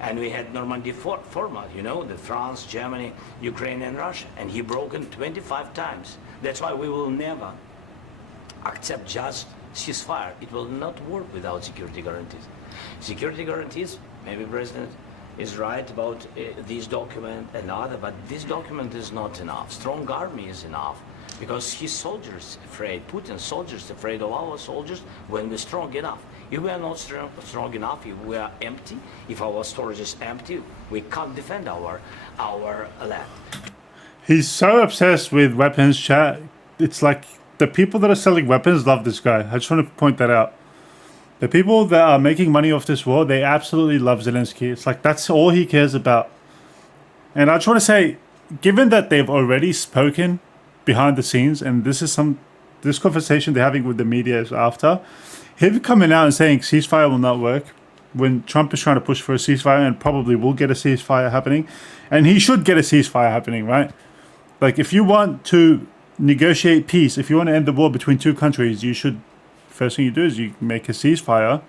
And we had Normandy format, you know, the France, Germany, Ukraine, and Russia. And he broken 25 times. That's why we will never accept just ceasefire. It will not work without security guarantees. Security guarantees, maybe President is right about this document and other, but this document is not enough. Strong army is enough because his soldiers afraid, Putin's soldiers afraid of our soldiers when we're strong enough. If we are not strong enough, if we are empty, if our storage is empty, we can't defend our land. He's so obsessed with weapons, chat. It's like the people that are selling weapons love this guy. I just want to point that out. The people that are making money off this war, they absolutely love Zelensky. It's like that's all he cares about. And I just want to say, given that they've already spoken behind the scenes, and this conversation they're having with the media is after, him coming out and saying ceasefire will not work when Trump is trying to push for a ceasefire and probably will get a ceasefire happening. And he should get a ceasefire happening, right? Like if you want to negotiate peace, if you want to end the war between two countries, you should, first thing you do is you make a ceasefire,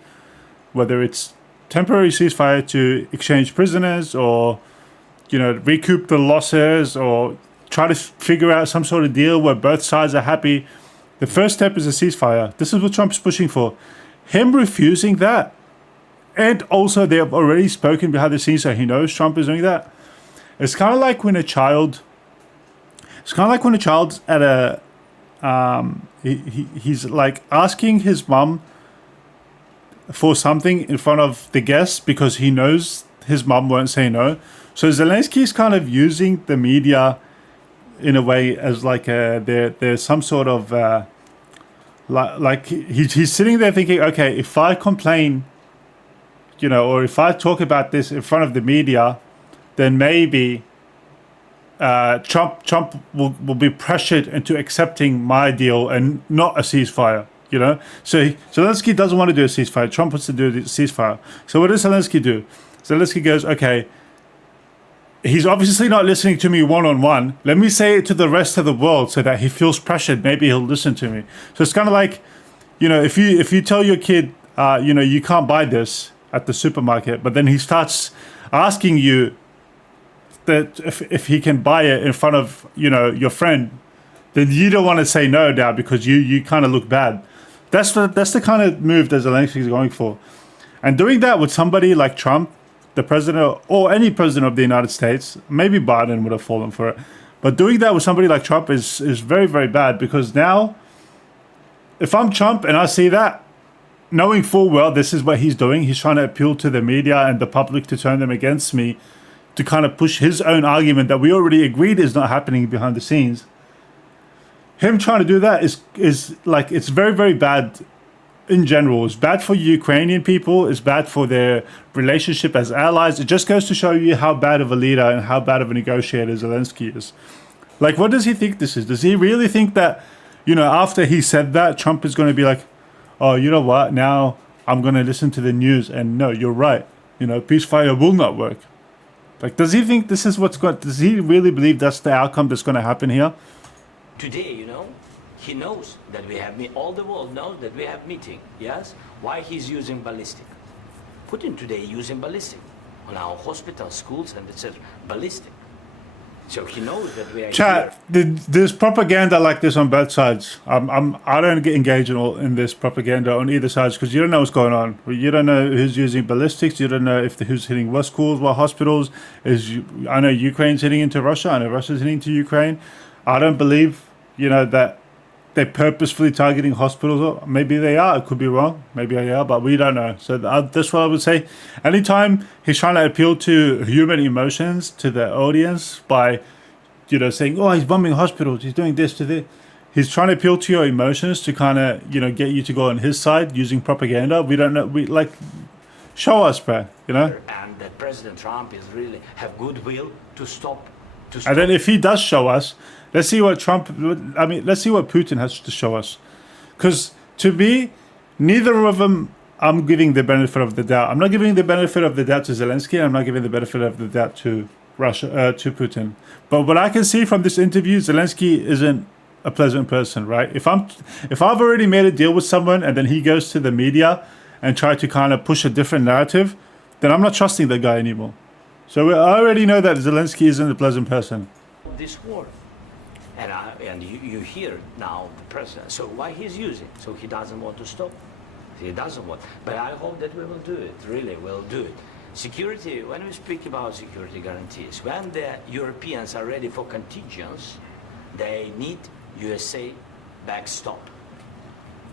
whether it's temporary ceasefire to exchange prisoners or, you know, recoup the losses or try to figure out some sort of deal where both sides are happy. The first step is a ceasefire. This is what Trump's pushing for. Him refusing that, and also they have already spoken behind the scenes, so he knows Trump is doing that. It's kind of like when a child. It's kind of like when a child's at a. He's like asking his mum for something in front of the guests because he knows his mum won't say no. So Zelensky's kind of using the media in a way as like there's some sort of like he's sitting there thinking, okay, if I complain, you know, or if I talk about this in front of the media, then maybe Trump will be pressured into accepting my deal and not a ceasefire, you know. So Zelensky doesn't want to do a ceasefire. Trump wants to do a ceasefire. So what does Zelensky do? Zelensky goes, okay, he's obviously not listening to me one-on-one. Let me say it to the rest of the world so that he feels pressured. Maybe he'll listen to me. So it's kind of like, you know, if you tell your kid, you know, you can't buy this at the supermarket, but then he starts asking you that if he can buy it in front of, you know, your friend, then you don't want to say no now because you kind of look bad. That's the kind of move that Zelensky is going for. And doing that with somebody like Trump, the president, or any president of the United States, maybe Biden would have fallen for it. But doing that with somebody like Trump is very, very bad because now, if I'm Trump and I see that, knowing full well this is what he's doing, he's trying to appeal to the media and the public to turn them against me, to kind of push his own argument that we already agreed is not happening behind the scenes. Him trying to do that is like, it's very, very bad in general. It's bad for Ukrainian people. It's bad for their relationship as allies. It just goes to show you how bad of a leader and how bad of a negotiator Zelensky is. Like, what does he think this is? Does he really think that you know, after he said that, Trump is going to be like, oh, you know what? Now I'm going to listen to the news, and no, you're right. You know, ceasefire will not work. Like, does he think this is what's going? Does he really believe that's the outcome that's going to happen here? Today, you know, he knows that we have all the world knows that we have meeting. Yes, why he's using ballistic? Putin today using ballistic on our hospitals, schools, and etc. Ballistic. So he knows that we are. Chat. There's propaganda like this on both sides. I don't get engaged in this propaganda on either side because you don't know what's going on. You don't know who's using ballistics. You don't know who's hitting what schools, what hospitals. I know Ukraine's hitting into Russia. I know Russia's hitting to Ukraine. I don't believe, you know, that they're purposefully targeting hospitals. Maybe they are. It could be wrong. Maybe they are, but we don't know. So that's what I would say. Anytime he's trying to appeal to human emotions to the audience by, you know, saying, oh, he's bombing hospitals, he's doing this to this. He's trying to appeal to your emotions to kind of, you know, get you to go on his side using propaganda. We don't know. We like, show us, bro, you know? And that President Trump is really have goodwill to stop. And then if he does show us, let's see what let's see what Putin has to show us. Because to me, neither of them, I'm giving the benefit of the doubt. I'm not giving the benefit of the doubt to Zelensky, and I'm not giving the benefit of the doubt to Russia, to Putin. But what I can see from this interview, Zelensky isn't a pleasant person, right? If I've already made a deal with someone and then he goes to the media and try to kind of push a different narrative, then I'm not trusting the guy anymore. So I already know that Zelensky isn't a pleasant person. This war, and you hear now the president. So why he's using? So he doesn't want to stop. He doesn't want. But I hope that we will do it. Really, we'll do it. Security. When we speak about security guarantees, when the Europeans are ready for contingents, they need USA backstop.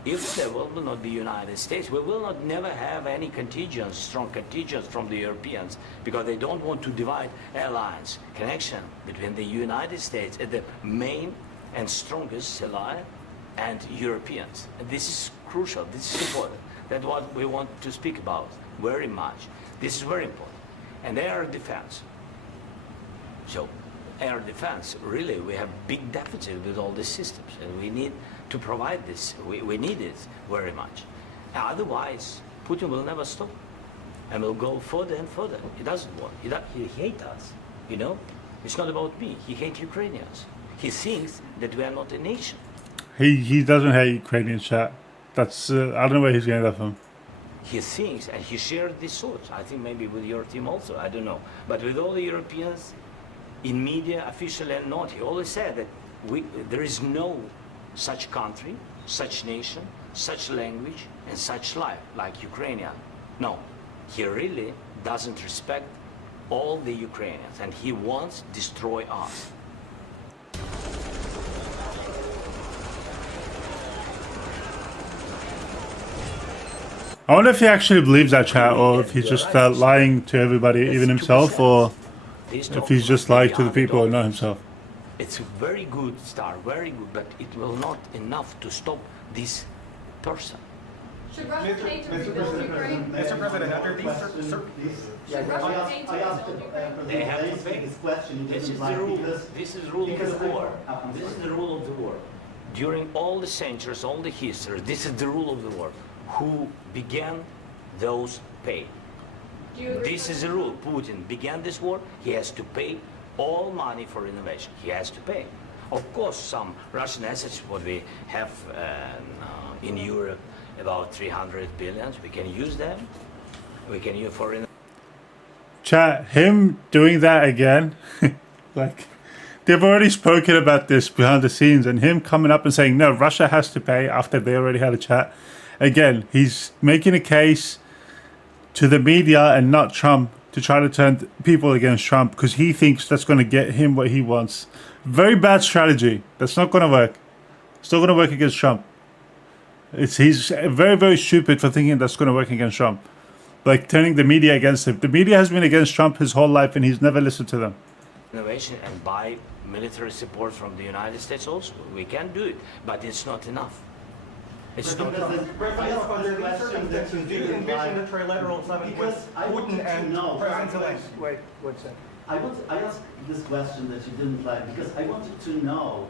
If there will not be United States, we will not never have any contingents, strong contingents from the Europeans, because they don't want to divide alliance, connection between the United States as the main and strongest ally and Europeans. And this is crucial, this is important. That's what we want to speak about very much. This is very important. And air defense. So air defense, really, we have big deficit with all these systems, and we need to provide this. We need it very much. Otherwise, Putin will never stop, and will go further and further. He doesn't want. He hates us, you know? It's not about me. He hates Ukrainians. He thinks that we are not a nation. He doesn't hate Ukrainian chat. That's, I don't know where he's getting that from. He thinks, and he shared these thoughts, I think maybe with your team also, I don't know. But with all the Europeans, in media, officially and not, he always said that there is no such country, such nation, such language, and such life like Ukrainian. No, he really doesn't respect all the Ukrainians, and he wants to destroy us. I wonder if he actually believes that, chat, or if he's just lying to everybody, even himself, or if he's just lying to the people and not himself. It's a very good start, very good, but it will not enough to stop this person. Should Russia pay to rebuild Ukraine? Mr. President, under these Should Russia pay to rebuild Ukraine? They have to pay. This is the rule. This is the rule of the war. This is the rule of the war. During all the centuries, all the history, this is the rule of the war. Who began those pay. This is the rule. Putin began this war. He has to pay all money for innovation. He has to pay. Of course, some Russian assets, what we have in Europe, about 300 billion, we can use them. We can use for innovation. Chat, him doing that again, like, they've already spoken about this behind the scenes, and him coming up and saying, no, Russia has to pay after they already had a chat. Again, he's making a case to the media and not Trump to try to turn people against Trump because he thinks that's going to get him what he wants. Very bad strategy. That's not going to work. It's not going to work against Trump. He's very, very stupid for thinking that's going to work against Trump. Like turning the media against him. The media has been against Trump his whole life and he's never listened to them. Innovation and buy military support from the United States also. We can do it, but it's not enough. It's not enough. Under these circumstances, do you envision a trilateral summit with Putin and President Zelensky? Wait, one second. I asked this question that you didn't like because I wanted to know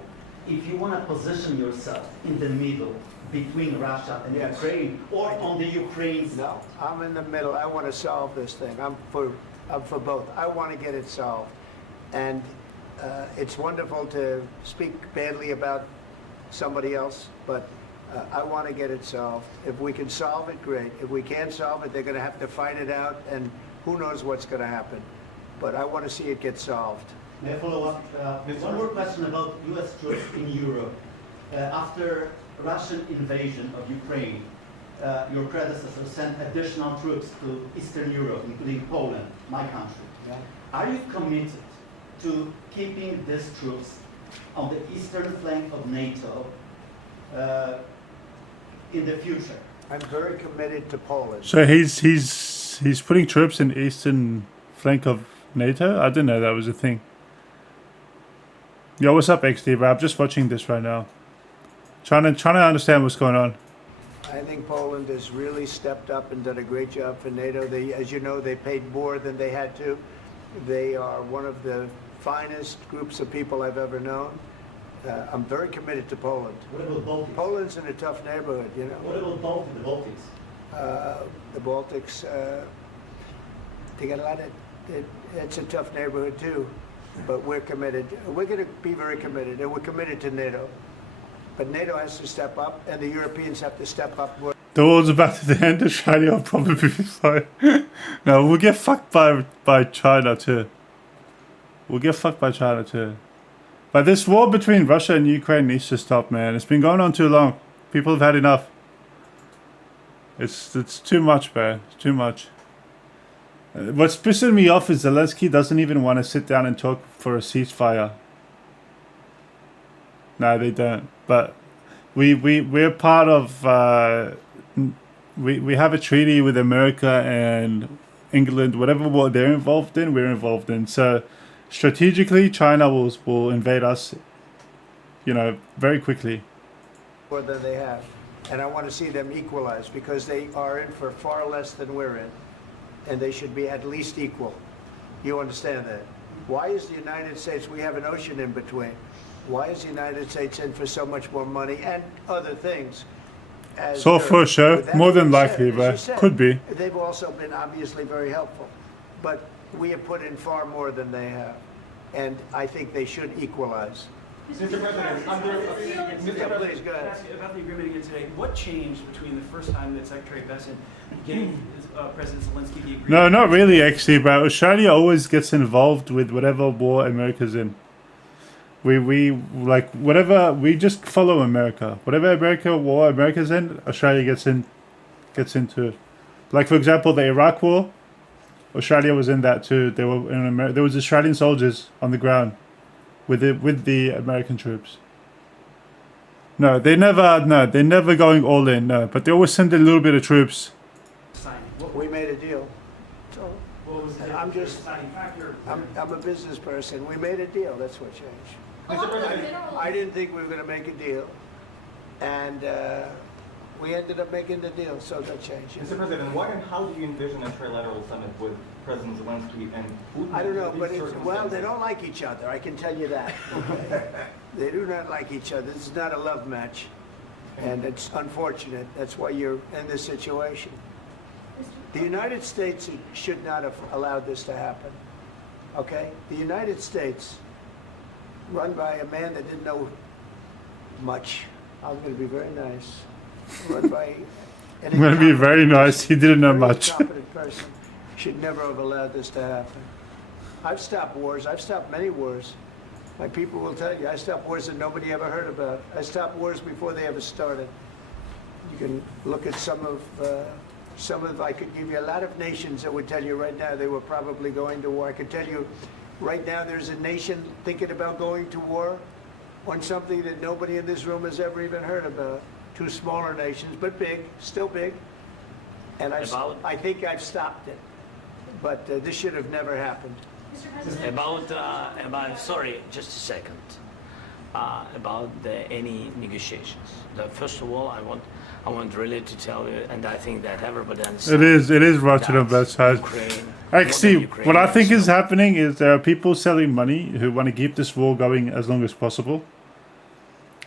if you want to position yourself in the middle between Russia and Ukraine, or on the Ukraine's... No, I'm in the middle. I want to solve this thing. I'm for both. I want to get it solved. And it's wonderful to speak badly about somebody else, but I want to get it solved. If we can solve it, great. If we can't solve it, they're going to have to fight it out, and who knows what's going to happen. But I want to see it get solved. May I follow up? One more question about U.S. troops in Europe. After Russian invasion of Ukraine, your predecessor sent additional troops to Eastern Europe, including Poland, my country. Are you committed to keeping these troops on the eastern flank of NATO in the future? I'm very committed to Poland. So he's putting troops in the eastern flank of NATO? I didn't know that was a thing. Yo, what's up, XD, bro? I'm just watching this right now. Trying to understand what's going on. I think Poland has really stepped up and done a great job for NATO. They, as you know, they paid more than they had to. They are one of the finest groups of people I've ever known. I'm very committed to Poland. What about Baltics? Poland's in a tough neighborhood, you know. What about the Baltics? The Baltics, they got a lot of, it's a tough neighborhood too, but we're committed. We're going to be very committed, and we're committed to NATO. But NATO has to step up, and the Europeans have to step up. The war's about to end. Australia will probably be fine. No, we'll get fucked by China too. We'll get fucked by China too. But this war between Russia and Ukraine needs to stop, man. It's been going on too long. People have had enough. It's too much, man. It's too much. What's pissing me off is Zelensky doesn't even want to sit down and talk for a ceasefire. No, they don't. But we're part of. We have a treaty with America and England. Whatever war they're involved in, we're involved in. So strategically, China will invade us. You know, very quickly. More than they have, and I want to see them equalize because they are in for far less than we're in, and they should be at least equal. You understand that? Why is the United States? We have an ocean in between. Why is the United States in for so much more money and other things? So for sure, more than likely, but could be. They've also been obviously very helpful, but we have put in far more than they have, and I think they should equalize. Mr. President, please go ahead. About the agreement again today, what changed between the first time that Secretary Bessent gave President Zelensky the agreement? No, not really, actually, but Australia always gets involved with whatever war America's in. We like whatever, we just follow America. Whatever war America's in, Australia gets into it. Like for example, the Iraq War, Australia was in that too. They were in there was Australian soldiers on the ground with the American troops. No, they're never going all in. No, but they always send a little bit of troops. We made a deal. So I'm a business person. We made a deal. That's what changed. I didn't think we were going to make a deal, and we ended up making the deal, so that changed. Mr. President, what and how do you envision a trilateral summit with President Zelensky and Putin? I don't know, but well, they don't like each other, I can tell you that. Okay? They do not like each other. This is not a love match, and it's unfortunate. That's why you're in this situation. The United States should not have allowed this to happen, okay? The United States, run by a man that didn't know much. I'm going to be very nice. Run by an I'm going to be very nice. He didn't know much. incompetent person should never have allowed this to happen. I've stopped wars. I've stopped many wars. My people will tell you, I stopped wars that nobody ever heard about. I stopped wars before they ever started. You can look at some of, I could give you a lot of nations that would tell you right now they were probably going to war. I could tell you right now there's a nation thinking about going to war on something that nobody in this room has ever even heard about. Two smaller nations, but big, still big. And I think I've stopped it. But this should have never happened. About sorry, just a second. About any negotiations. First of all, I want really to tell you, and I think that everybody understands. It is rotten on both sides. Actually, what I think is happening is there are people selling money who want to keep this war going as long as possible.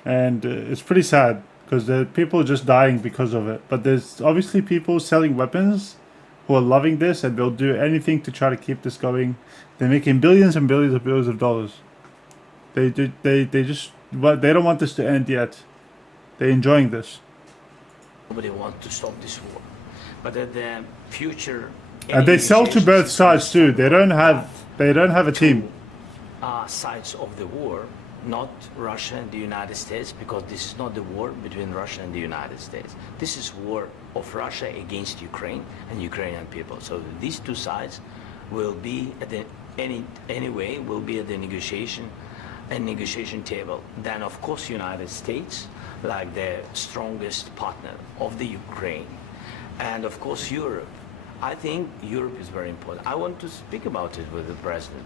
And it's pretty sad because there are people just dying because of it. But there's obviously people selling weapons who are loving this, and they'll do anything to try to keep this going. They're making billions and billions of dollars. They don't want this to end yet. They're enjoying this. Nobody wants to stop this war, but at the future. And they sell to both sides too. They don't have a team. Sides of the war, not Russia and the United States, because this is not the war between Russia and the United States. This is war of Russia against Ukraine and Ukrainian people. So these two sides will be at the anyway will be at the negotiation table. Then of course United States, like the strongest partner of the Ukraine, and of course Europe. I think Europe is very important. I want to speak about it with the president.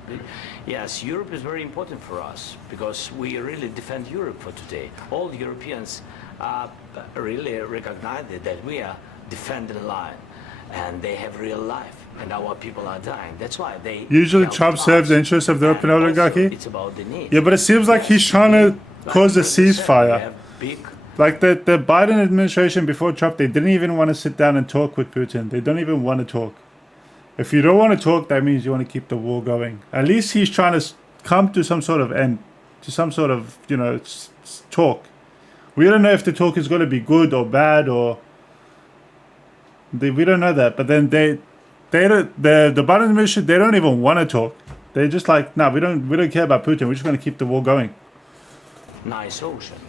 Yes, Europe is very important for us because we really defend Europe for today. All Europeans really recognize that we are defending the line, and they have real life, and our people are dying. That's why they usually Trump serves the interests of the European oligarchy. It's about the need. Yeah, but it seems like he's trying to cause a ceasefire. Like the Biden administration before Trump, they didn't even want to sit down and talk with Putin. They don't even want to talk. If you don't want to talk, that means you want to keep the war going. At least he's trying to come to some sort of end, to some sort of, talk. We don't know if the talk is going to be good or bad, or we don't know that. But then the Biden administration, they don't even want to talk. They're just like, no, we don't care about Putin. We're just going to keep the war going. Nice ocean.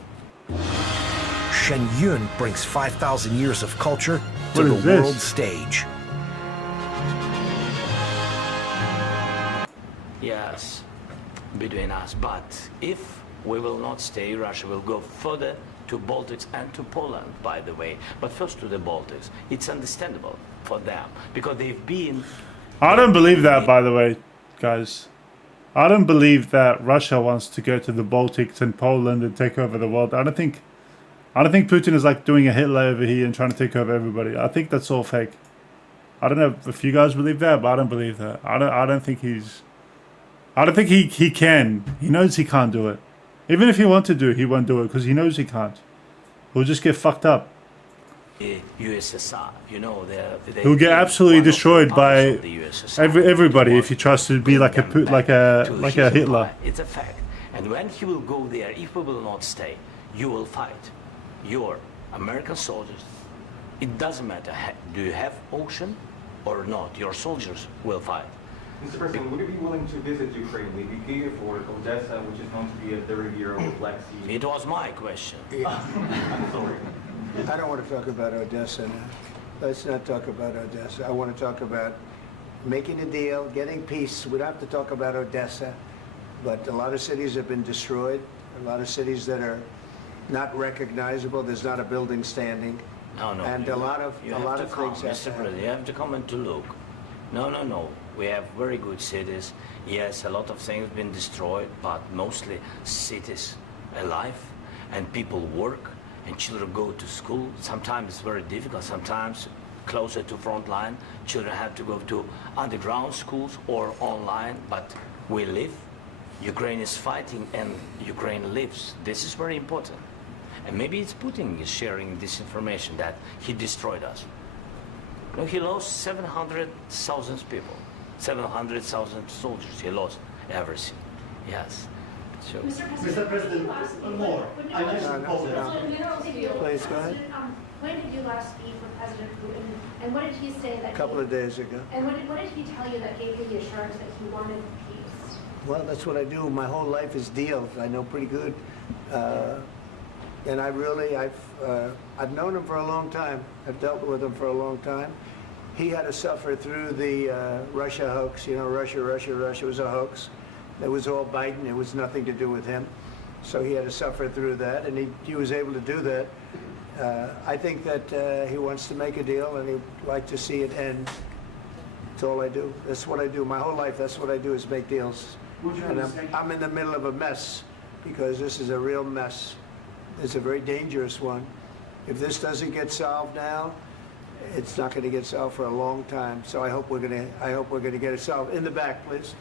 Shenyun brings 5,000 years of culture to What the is this? world stage. Yes, between us. But if we will not stay, Russia will go further to Baltics and to Poland, by the way. But first to the Baltics. It's understandable for them because they've been... I don't believe that, by the way, guys. I don't believe that Russia wants to go to the Baltics and Poland and take over the world. I don't think Putin is like doing a Hitler over here and trying to take over everybody. I think that's all fake. I don't know if you guys believe that, but I don't believe that. I don't think he can. He knows he can't do it. Even if he wants to do it, he won't do it because he knows he can't. He'll just get fucked up. USSR, He'll get absolutely destroyed by everybody if he tries to be like a Hitler. It's a fact. And when he will go there, if we will not stay, you will fight. Your American soldiers, it doesn't matter, do you have ocean or not, your soldiers will fight. Mr. President, would you be willing to visit Ukraine, maybe Kyiv or Odessa, which is known to be a dirty area of the Black Sea? It was my question. I'm sorry. I don't want to talk about Odessa now. Let's not talk about Odessa. I want to talk about making a deal, getting peace. We don't have to talk about Odessa, but a lot of cities have been destroyed. A lot of cities that are not recognizable. There's not a building standing. No. And a lot of things have Mr. President, you have to come and to look. No. We have very good cities. Yes, a lot of things have been destroyed, but mostly cities alive and people work. And children go to school. Sometimes it's very difficult. Sometimes closer to front line, children have to go to underground schools or online. But we live. Ukraine is fighting and Ukraine lives. This is very important. And maybe it's Putin is sharing this information that he destroyed us. He lost 700,000 people, 700,000 soldiers. He lost everything. Yes. So. Mr. President, one more. I mentioned Poland. Please, go ahead. When did you last speak with President Putin, and what did he say that? A couple of days ago. And what did he tell you that gave you the assurance that he wanted peace? Well, that's what I do. My whole life is deals. I know pretty good, and I've known him for a long time. I've dealt with him for a long time. He had to suffer through the Russia hoax. Russia was a hoax. It was all Biden. It was nothing to do with him. So he had to suffer through that, and he was able to do that. I think that he wants to make a deal, and he'd like to see it end. That's all I do. That's what I do. My whole life, that's what I do is make deals. And I'm in the middle of a mess because this is a real mess. It's a very dangerous one. If this doesn't get solved now, it's not going to get solved for a long time. So I hope we're going to get it solved. In the back, please.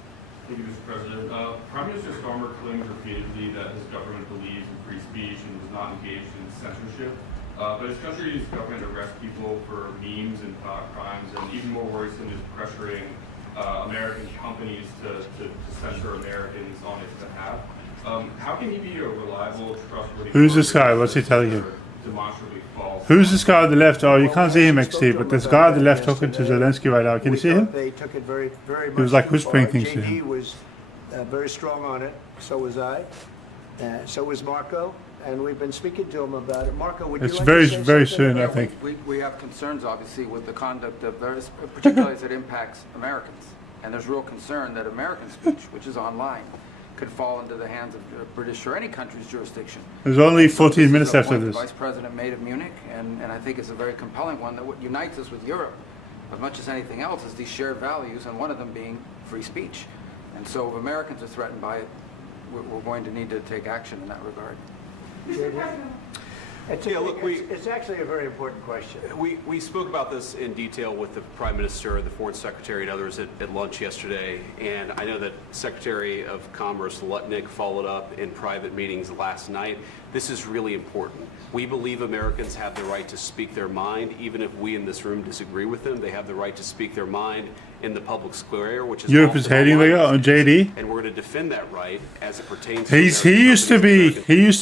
Thank you, Mr. President. Prime Minister Starmer claims repeatedly that his government believes in free speech and was not engaged in censorship. But his country's government arrests people for memes and thought crimes, and even more worrisome is pressuring American companies to censor Americans on its behalf. How can he be a reliable, trustworthy... Who's this guy? What's he telling you? Demonstrably false. Who's this guy on the left? Oh, you can't see him, XT, but this guy on the left talking to Zelensky right now. Can you see him? They took it very, very much. He was like too whispering far. things to JD him. was very strong on it. So was I. So was Marco. And we've been speaking to him about it. Marco, would you It's like very, to say very something? soon, I think. We have concerns, obviously, with the conduct of various, particularly as it impacts Americans. And there's real concern that American speech, which is online, could fall into the hands of British or any country's jurisdiction. There's only 14 This is minutes a after point the this. Vice President made of Munich, and I think it's a very compelling one that what unites us with Europe, as much as anything else, is these shared values, and one of them being free speech. And so if Americans are threatened by it, we're going to need to take action in that regard. Mr. President. It's actually a very important question. We spoke about this in detail with the Prime Minister, the Foreign Secretary, and others at lunch yesterday, and I know that Secretary of Commerce Lutnick followed up in private meetings last night. This is really important. We believe Americans have the right to speak their mind, even if we in this room disagree with them. They have the right to speak their mind in the public square, which is Europe is hating the guy on JD. and we're going to defend that right as it pertains. He to used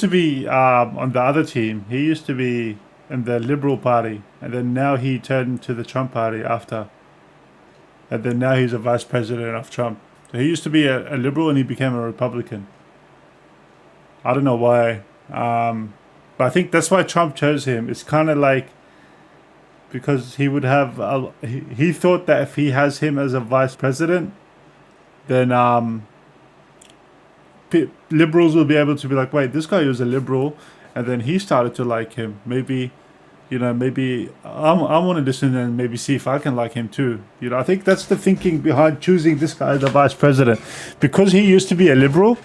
to be on the other team. He used to be in the Liberal Party, and then now he turned to the Trump Party after. And then now he's a vice president of Trump. So he used to be a liberal, and he became a Republican. I don't know why, but I think that's why Trump chose him. It's kind of like because he would have. He thought that if he has him as a vice president, then liberals will be able to be like, wait, this guy was a liberal, and then he started to like him. Maybe, maybe I want to listen and maybe see if I can like him too. I think that's the thinking behind choosing this guy as the vice president, because he used to be a liberal.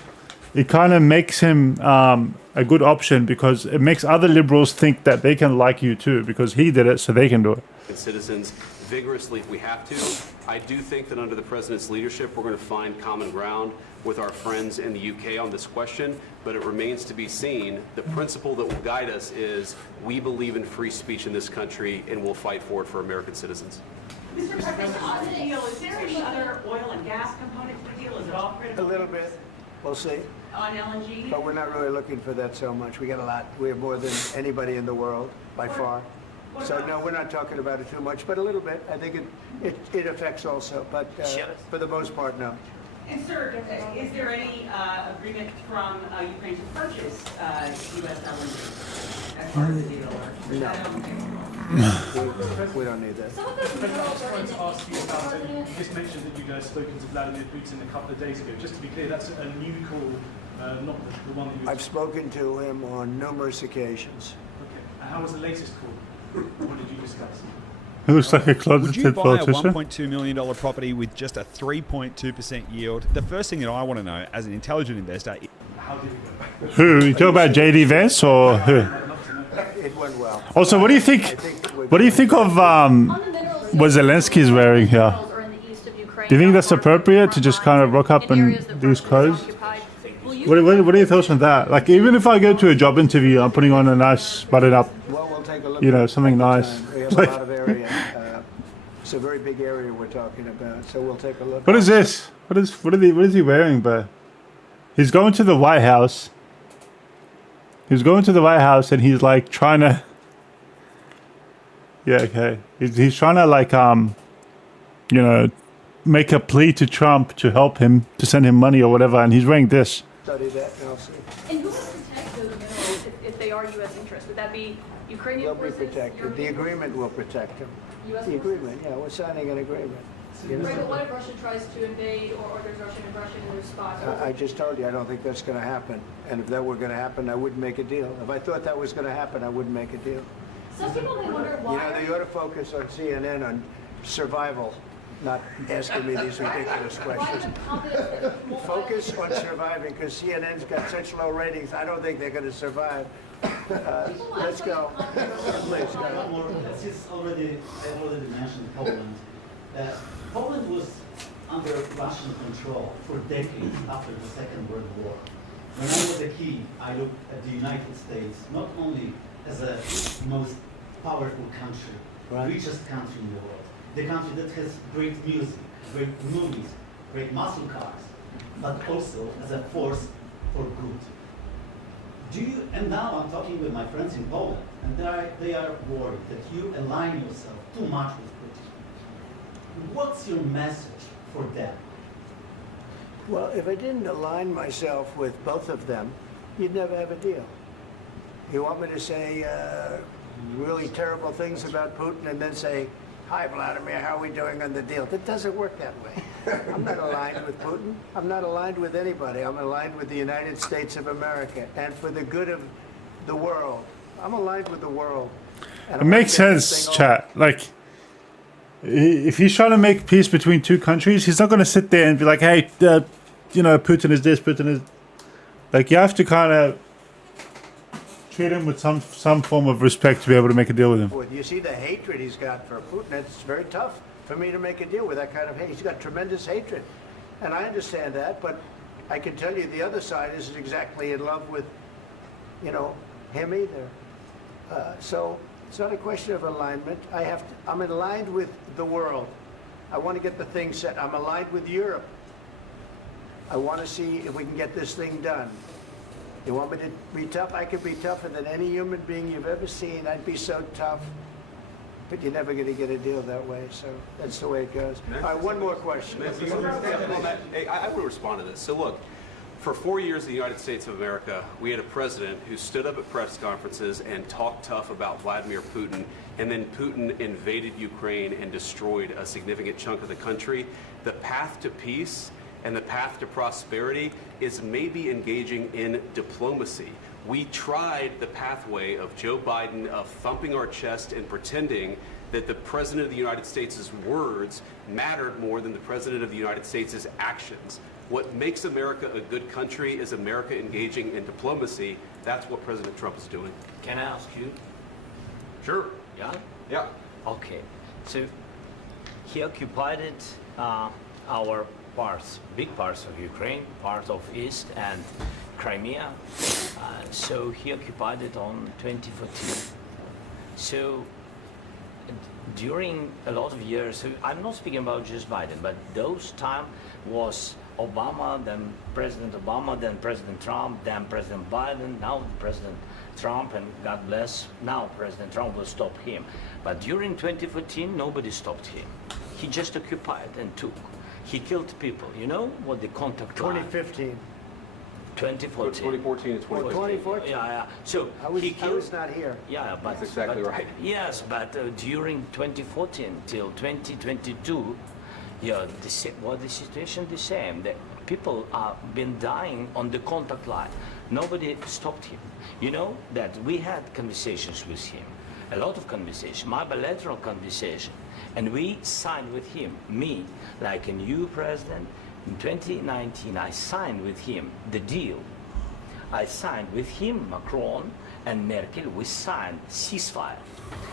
It kind of makes him a good option because it makes other liberals think that they can like you too because he did it, so they can do it. Citizens vigorously if we have to. I do think that under the President's leadership, we're going to find common ground with our friends in the UK on this question, but it remains to be seen. The principle that will guide us is we believe in free speech in this country and we'll fight for it for American citizens. Mr. President, on the deal, is there any other oil and gas component to the deal? Is it all critical? A little bit. We'll see. On LNG? But we're not really looking for that so much. We got a lot. We have more than anybody in the world, by far. So no, we're not talking about it too much, but a little bit. I think it affects also, but for the most part, no. And sir, is there any agreement from Ukraine to purchase U.S. LNG as part of the deal? No. We don't need that. President, I just wanted to ask you about, you just mentioned that you'd spoken to Vladimir Putin a couple of days ago. Just to be clear, that's a new call, not the one that you... I've spoken to him on numerous occasions. Okay. And how was the latest call? What did you discuss? He looks like a closeted politician. Would you buy a $1.2 million property with just a 3.2% yield? The first thing that I want to know as an intelligent investor is... How did it go? Who? You talk about JD Vance or who? It went well. Also, what do you think? What do you think of what Zelensky's wearing here? Do you think that's appropriate to just kind of rock up in these clothes? What are your thoughts on that? Like, even if I go to a job interview, I'm putting on a nice button up, Well, we'll take a look. something nice. We have a lot of area. It's a very big area we're talking about, so we'll take a look. What is this? What is he wearing, bro? He's going to the White House. He's going to the White House and he's like trying to... Yeah, okay. He's trying to like, make a plea to Trump to help him, to send him money or whatever, and he's wearing this. Study that and I'll see. And who will protect those minerals if they are U.S. interests? Would that be Ukrainian They'll be forces? protected. The agreement will protect them. US The agreement, yeah, we're signing an agreement. Right, but what if Russia tries to invade or there's Russian aggression in their spots? I just told you, I don't think that's going to happen. And if that were going to happen, I wouldn't make a deal. If I thought that was going to happen, I wouldn't make a deal. Some people may wonder why. They ought to focus on CNN on survival, not asking me these ridiculous questions. Focus on surviving, because CNN's got such low ratings, I don't think they're going to survive. Let's go. Please, go ahead. This is already mentioned Poland. Poland was under Russian control for decades after the Second World War. When I was a kid, I looked at the United States not only as the most powerful country, richest country in the world, the country that has great music, great movies, great muscle cars, but also as a force for good. And now I'm talking with my friends in Poland, and they are worried that you align yourself too much with Putin. What's your message for them? Well, if I didn't align myself with both of them, you'd never have a deal. You want me to say really terrible things about Putin and then say, "Hi, Vladimir, how are we doing on the deal?" That doesn't work that way. I'm not aligned with Putin. I'm not aligned with anybody. I'm aligned with the United States of America and for the good of the world. I'm aligned with the world. It makes sense, chat. Like, if he's trying to make peace between two countries, he's not going to sit there and be like, "Hey, Putin is this, Putin is..." Like, you have to kind of treat him with some form of respect to be able to make a deal with him. You see the hatred he's got for Putin. It's very tough for me to make a deal with that kind of hate. He's got tremendous hatred. And I understand that, but I can tell you the other side isn't exactly in love with, him either. So it's not a question of alignment. I'm aligned with the world. I want to get the thing set. I'm aligned with Europe. I want to see if we can get this thing done. You want me to be tough? I could be tougher than any human being you've ever seen. I'd be so tough. But you're never going to get a deal that way, so that's the way it goes. All right, one more question. I want to respond to this. So look, for 4 years in the United States of America, we had a president who stood up at press conferences and talked tough about Vladimir Putin, and then Putin invaded Ukraine and destroyed a significant chunk of the country. The path to peace and the path to prosperity is maybe engaging in diplomacy. We tried the pathway of Joe Biden of thumping our chest and pretending that the President of the United States' words mattered more than the President of the United States' actions. What makes America a good country is America engaging in diplomacy. That's what President Trump is doing. Can I ask you? Sure. Yeah? Yeah. Okay. So he occupied our parts, big parts of Ukraine, part of East and Crimea. So he occupied it on 2014. So during a lot of years, so I'm not speaking about just Biden, but those time was Obama, then President Obama, then President Trump, then President Biden, now President Trump, and God bless, now President Trump will stop him. But during 2014, nobody stopped him. He just occupied and took. He killed people. You know what the contact line? 2015. 2014 2014. and 2014. 2014. Yeah. So I was not here. Yeah, but that's exactly right. Yes, but during 2014 till 2022, the situation the same. The people have been dying on the contact line. Nobody stopped him. You know that we had conversations with him, a lot of conversations, my bilateral conversation, and we signed with him. Me, like a new president. In 2019, I signed with him the deal. I signed with him, Macron and Merkel, we signed ceasefire.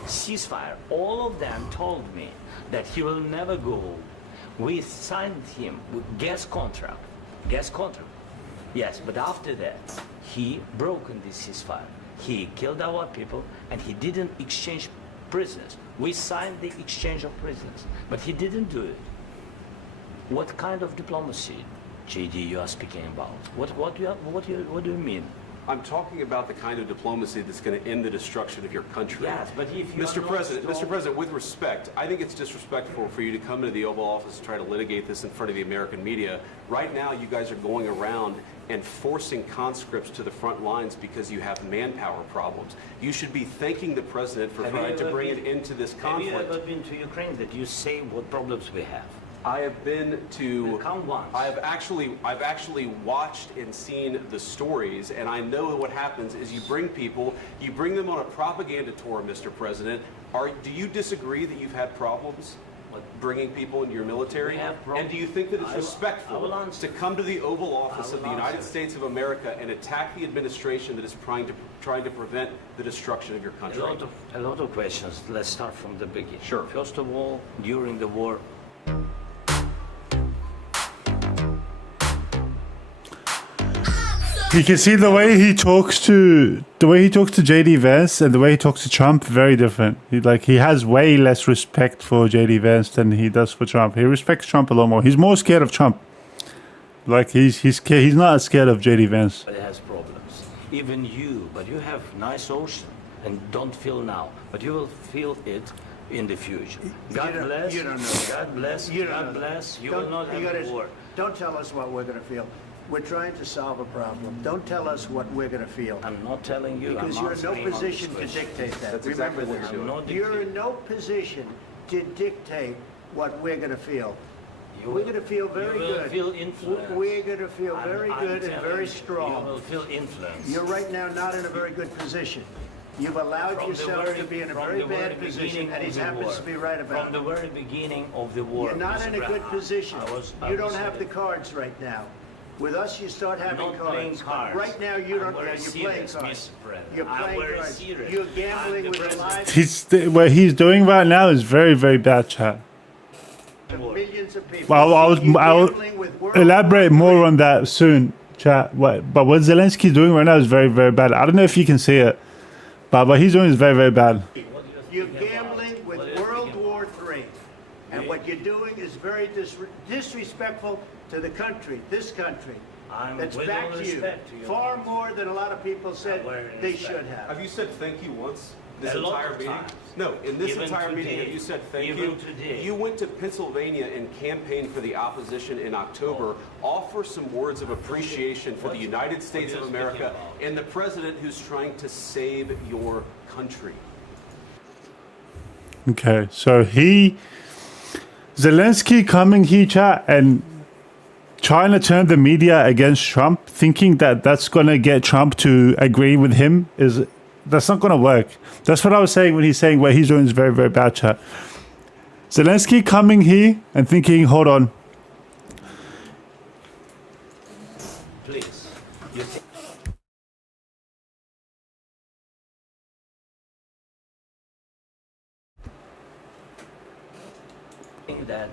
Ceasefire. All of them told me that he will never go. We signed him with gas contract. Gas contract. Yes, but after that, he broken this ceasefire. He killed our people and he didn't exchange prisoners. We signed the exchange of prisoners, but he didn't do it. What kind of diplomacy, JD, you are speaking about? What do you mean? I'm talking about the kind of diplomacy that's going to end the destruction of your country. Yes, but if you Mr. President, with respect, I think it's disrespectful for you to come into the Oval Office and try to litigate this in front of the American media. Right now, you guys are going around and forcing conscripts to the front lines because you have manpower problems. You should be thanking the president for trying to bring it into this conflict. Have you ever been to Ukraine that you say what problems we have? I have been to. Come once. I've actually watched and seen the stories, and I know what happens is you bring them on a propaganda tour, Mr. President. Do you disagree that you've had problems bringing people into your military? And do you think that it's respectful to come to the Oval Office of the United States of America and attack the administration that is trying to prevent the destruction of your country? A lot of questions. Let's start from the beginning. Sure. First of all, during the war, You can see the way he talks to JD Vance and the way he talks to Trump, very different. He has way less respect for JD Vance than he does for Trump. He respects Trump a lot more. He's more scared of Trump. He's not scared of JD Vance. But it has problems. Even you, but you have nice ocean and don't feel now, but you will feel it in the future. God bless. You don't know. God bless. God bless. You will not have war. Don't tell us what we're going to feel. We're trying to solve a problem. Don't tell us what we're going to feel. I'm not telling you. Because you're in no position to dictate that. Remember this. You're in no position to dictate what we're going to feel. We're going to feel very good. You will feel influence. We're going to feel very good and very strong. You will feel influence. You're right now not in a very good position. You've allowed yourself to be in a very bad position, and he happens to be right about it. From the very beginning of the war. You're not in a good position. You don't have the cards right now. With us, you start having cards. Right now, you don't. You're playing cards. You're playing cards. You're gambling with your lives. What he's doing right now is very, very bad, chat. Millions of people. Well, I'll elaborate more on that soon, chat. But what Zelensky is doing right now is very, very bad. I don't know if you can see it, but what he's doing is very, very bad. You're gambling with World War III, and what you're doing is very disrespectful to the country, this country. That's back to you. Far more than a lot of people said they should have. Have you said thank you once? This A lot entire of meeting? times. No, in this Even entire meeting, today. have you said thank Even you? today. You went to Pennsylvania and campaigned for the opposition in October. Offer some words of appreciation for the United States of America and the president who's trying to save your country. Okay, so Zelensky coming here, chat, and trying to turn the media against Trump, thinking that that's going to get Trump to agree with him, that's not going to work. That's what I was saying when he's saying what he's doing is very, very bad, chat. Zelensky coming here and thinking, hold on. Please. Think that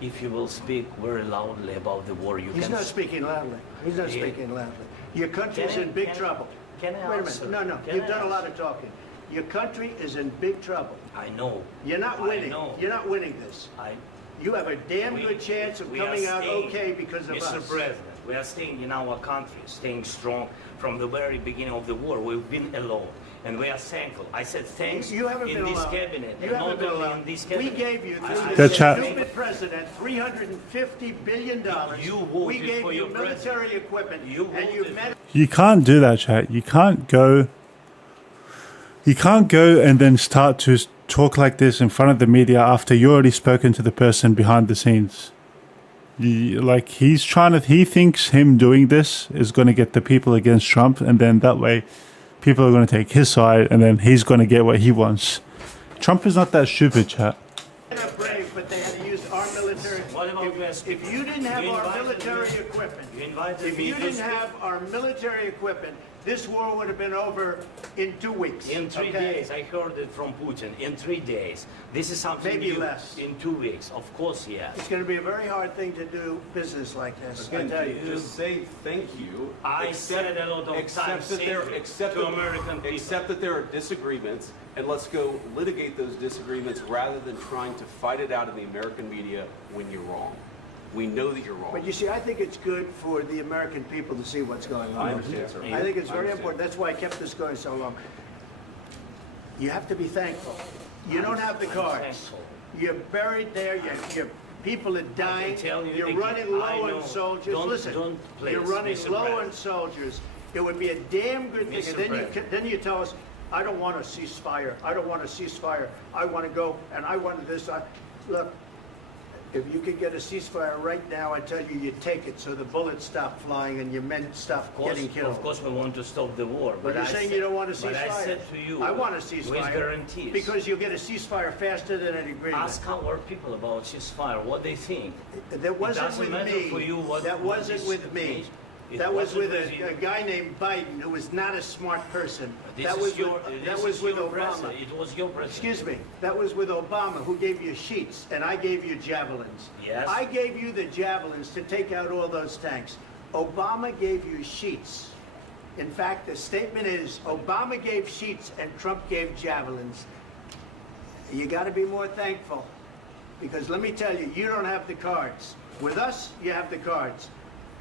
if you will speak very loudly about the war, He's not speaking loudly. He's not speaking loudly. Your country's in big trouble. Can I Wait a answer? minute. No. You've done a lot of talking. Your country is in big trouble. I know. You're not winning. know. You're not winning this. You have a damn good chance of coming out okay because of us. Mr. President, we are staying in our country, staying strong from the very beginning of the war. We've been alone, and we are thankful. I said thanks You haven't in been this alone. cabinet, You and haven't not been only alone. in this We cabinet. gave you, I through That's the right. stupid president, $350 billion. You We voted gave for you your military president. equipment, You and you voted. met. You can't do that, chat. You can't go and then start to talk like this in front of the media after you already spoken to the person behind the scenes. He thinks him doing this is going to get the people against Trump, and then that way people are going to take his side, and then he's going to get what he wants. Trump is not that stupid, chat. They're brave, but they had to use our military. If you didn't have our military equipment, this war would have been over in 2 weeks. In 3 days, I heard it from Putin. In 3 days, this is something Maybe new. less. In 2 weeks, of course, yes. It's going to be a very hard thing to do business like this. I tell you. Just say thank you. I said a lot of times to American people. Accept that there are disagreements, and let's go litigate those disagreements rather than trying to fight it out in the American media when you're wrong. We know that you're wrong. But you see, I think it's good for the American people to see what's going on. I understand, sir. I think it's I very understand. important. That's why I kept this going so long. You have to be thankful. You don't have the cards. You're buried there. Your people are dying. You're running low on soldiers. Listen, you're running low on soldiers. It would be a damn good thing. And then you tell us, I don't want a ceasefire. I don't want a ceasefire. I want to go, and I want this. Look, if you could get a ceasefire right now, I tell you, you take it so the bullets stop flying and your men stop getting killed. Of course, we want to stop the war. But you're saying you don't want a ceasefire. But I said to you, I want a ceasefire. with guarantees. Because you'll get a ceasefire faster than an agreement. Ask our people about ceasefire, what they think. That wasn't doesn't with matter me. for you what That wasn't with me. That was with a guy named Biden, who was not a smart person. That was with Obama. It was your president. Excuse me. That was with Obama, who gave you sheets, and I gave you javelins. Yes. I gave you the javelins to take out all those tanks. Obama gave you sheets. In fact, the statement is Obama gave sheets and Trump gave javelins. You got to be more thankful, because let me tell you, you don't have the cards. With us, you have the cards.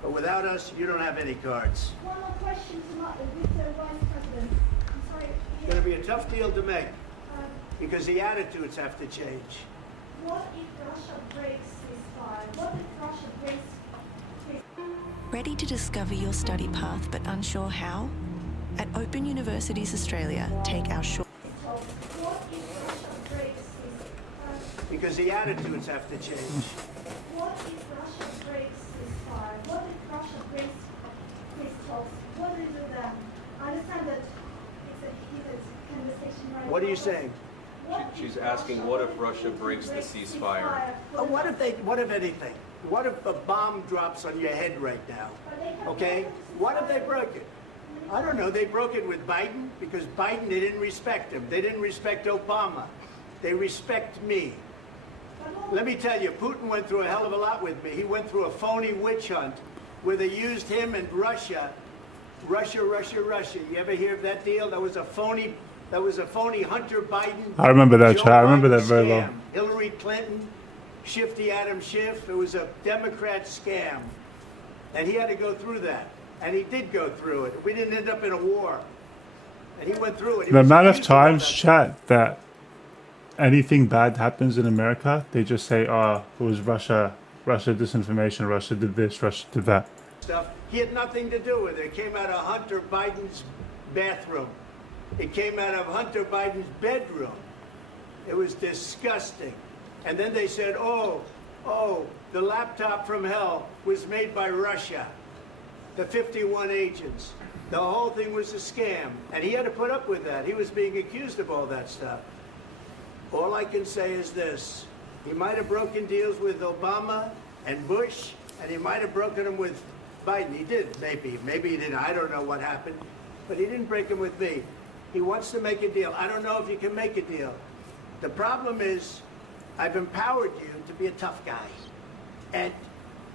But without us, you don't have any cards. One more question to Mr. Vice President. I'm sorry. It's going to be a tough deal to make, because the attitudes have to change. What if Russia breaks ceasefire? What if Russia breaks ceasefire? Ready to discover your study path but unsure how? At Open Universities Australia, take our short... What if Russia breaks ceasefire? Because the attitudes have to change. What if Russia breaks ceasefire? What if Russia breaks peace talks? What do you do then? I understand that it's a heated conversation right now. What are you saying? She's asking, what if Russia breaks the ceasefire? What if anything? What if a bomb drops on your head right now? Okay? What if they broke it? I don't know. They broke it with Biden because Biden, they didn't respect him. They didn't respect Obama. They respect me. Let me tell you, Putin went through a hell of a lot with me. He went through a phony witch hunt where they used him and Russia. Russia. You ever hear of that deal? That was a phony Hunter Biden. I remember that, Joe Chad. I remember that Biden very scam. well. Hillary Clinton, Shifty Adam Schiff. It was a Democrat scam. And he had to go through that. And he did go through it. We didn't end up in a war. And he went through it. He The was amount of accused about times, that. chat, that anything bad happens in America, they just say, oh, it was Russia disinformation, Russia did this, Russia did that. Stuff. He had nothing to do with it. It came out of Hunter Biden's bathroom. It came out of Hunter Biden's bedroom. It was disgusting. And then they said, oh, the laptop from hell was made by Russia. The 51 agents. The whole thing was a scam. And he had to put up with that. He was being accused of all that stuff. All I can say is this. He might have broken deals with Obama and Bush, and he might have broken them with Biden. He did, maybe. Maybe he didn't. I don't know what happened. But he didn't break them with me. He wants to make a deal. I don't know if you can make a deal. The problem is, I've empowered you to be a tough guy. And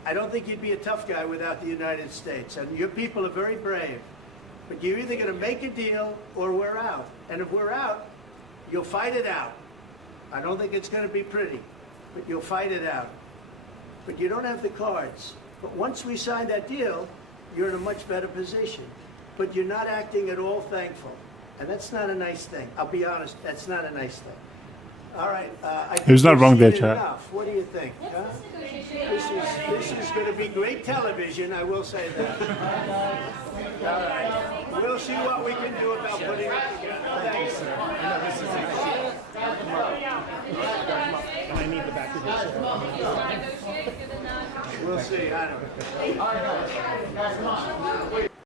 I don't think you'd be a tough guy without the United States. And your people are very brave. But you're either going to make a deal or we're out. And if we're out, you'll fight it out. I don't think it's going to be pretty, but you'll fight it out. But you don't have the cards. But once we sign that deal, you're in a much better position. But you're not acting at all thankful. And that's not a nice thing. I'll be honest, that's not a nice thing. All right. He was not wrong there, Chad. Chad. What do you think? Huh? This is going to be great television, I will say that. All right. We'll see what we can do about putting it together. Thanks, sir. And I need the back of this. We'll see. I don't know.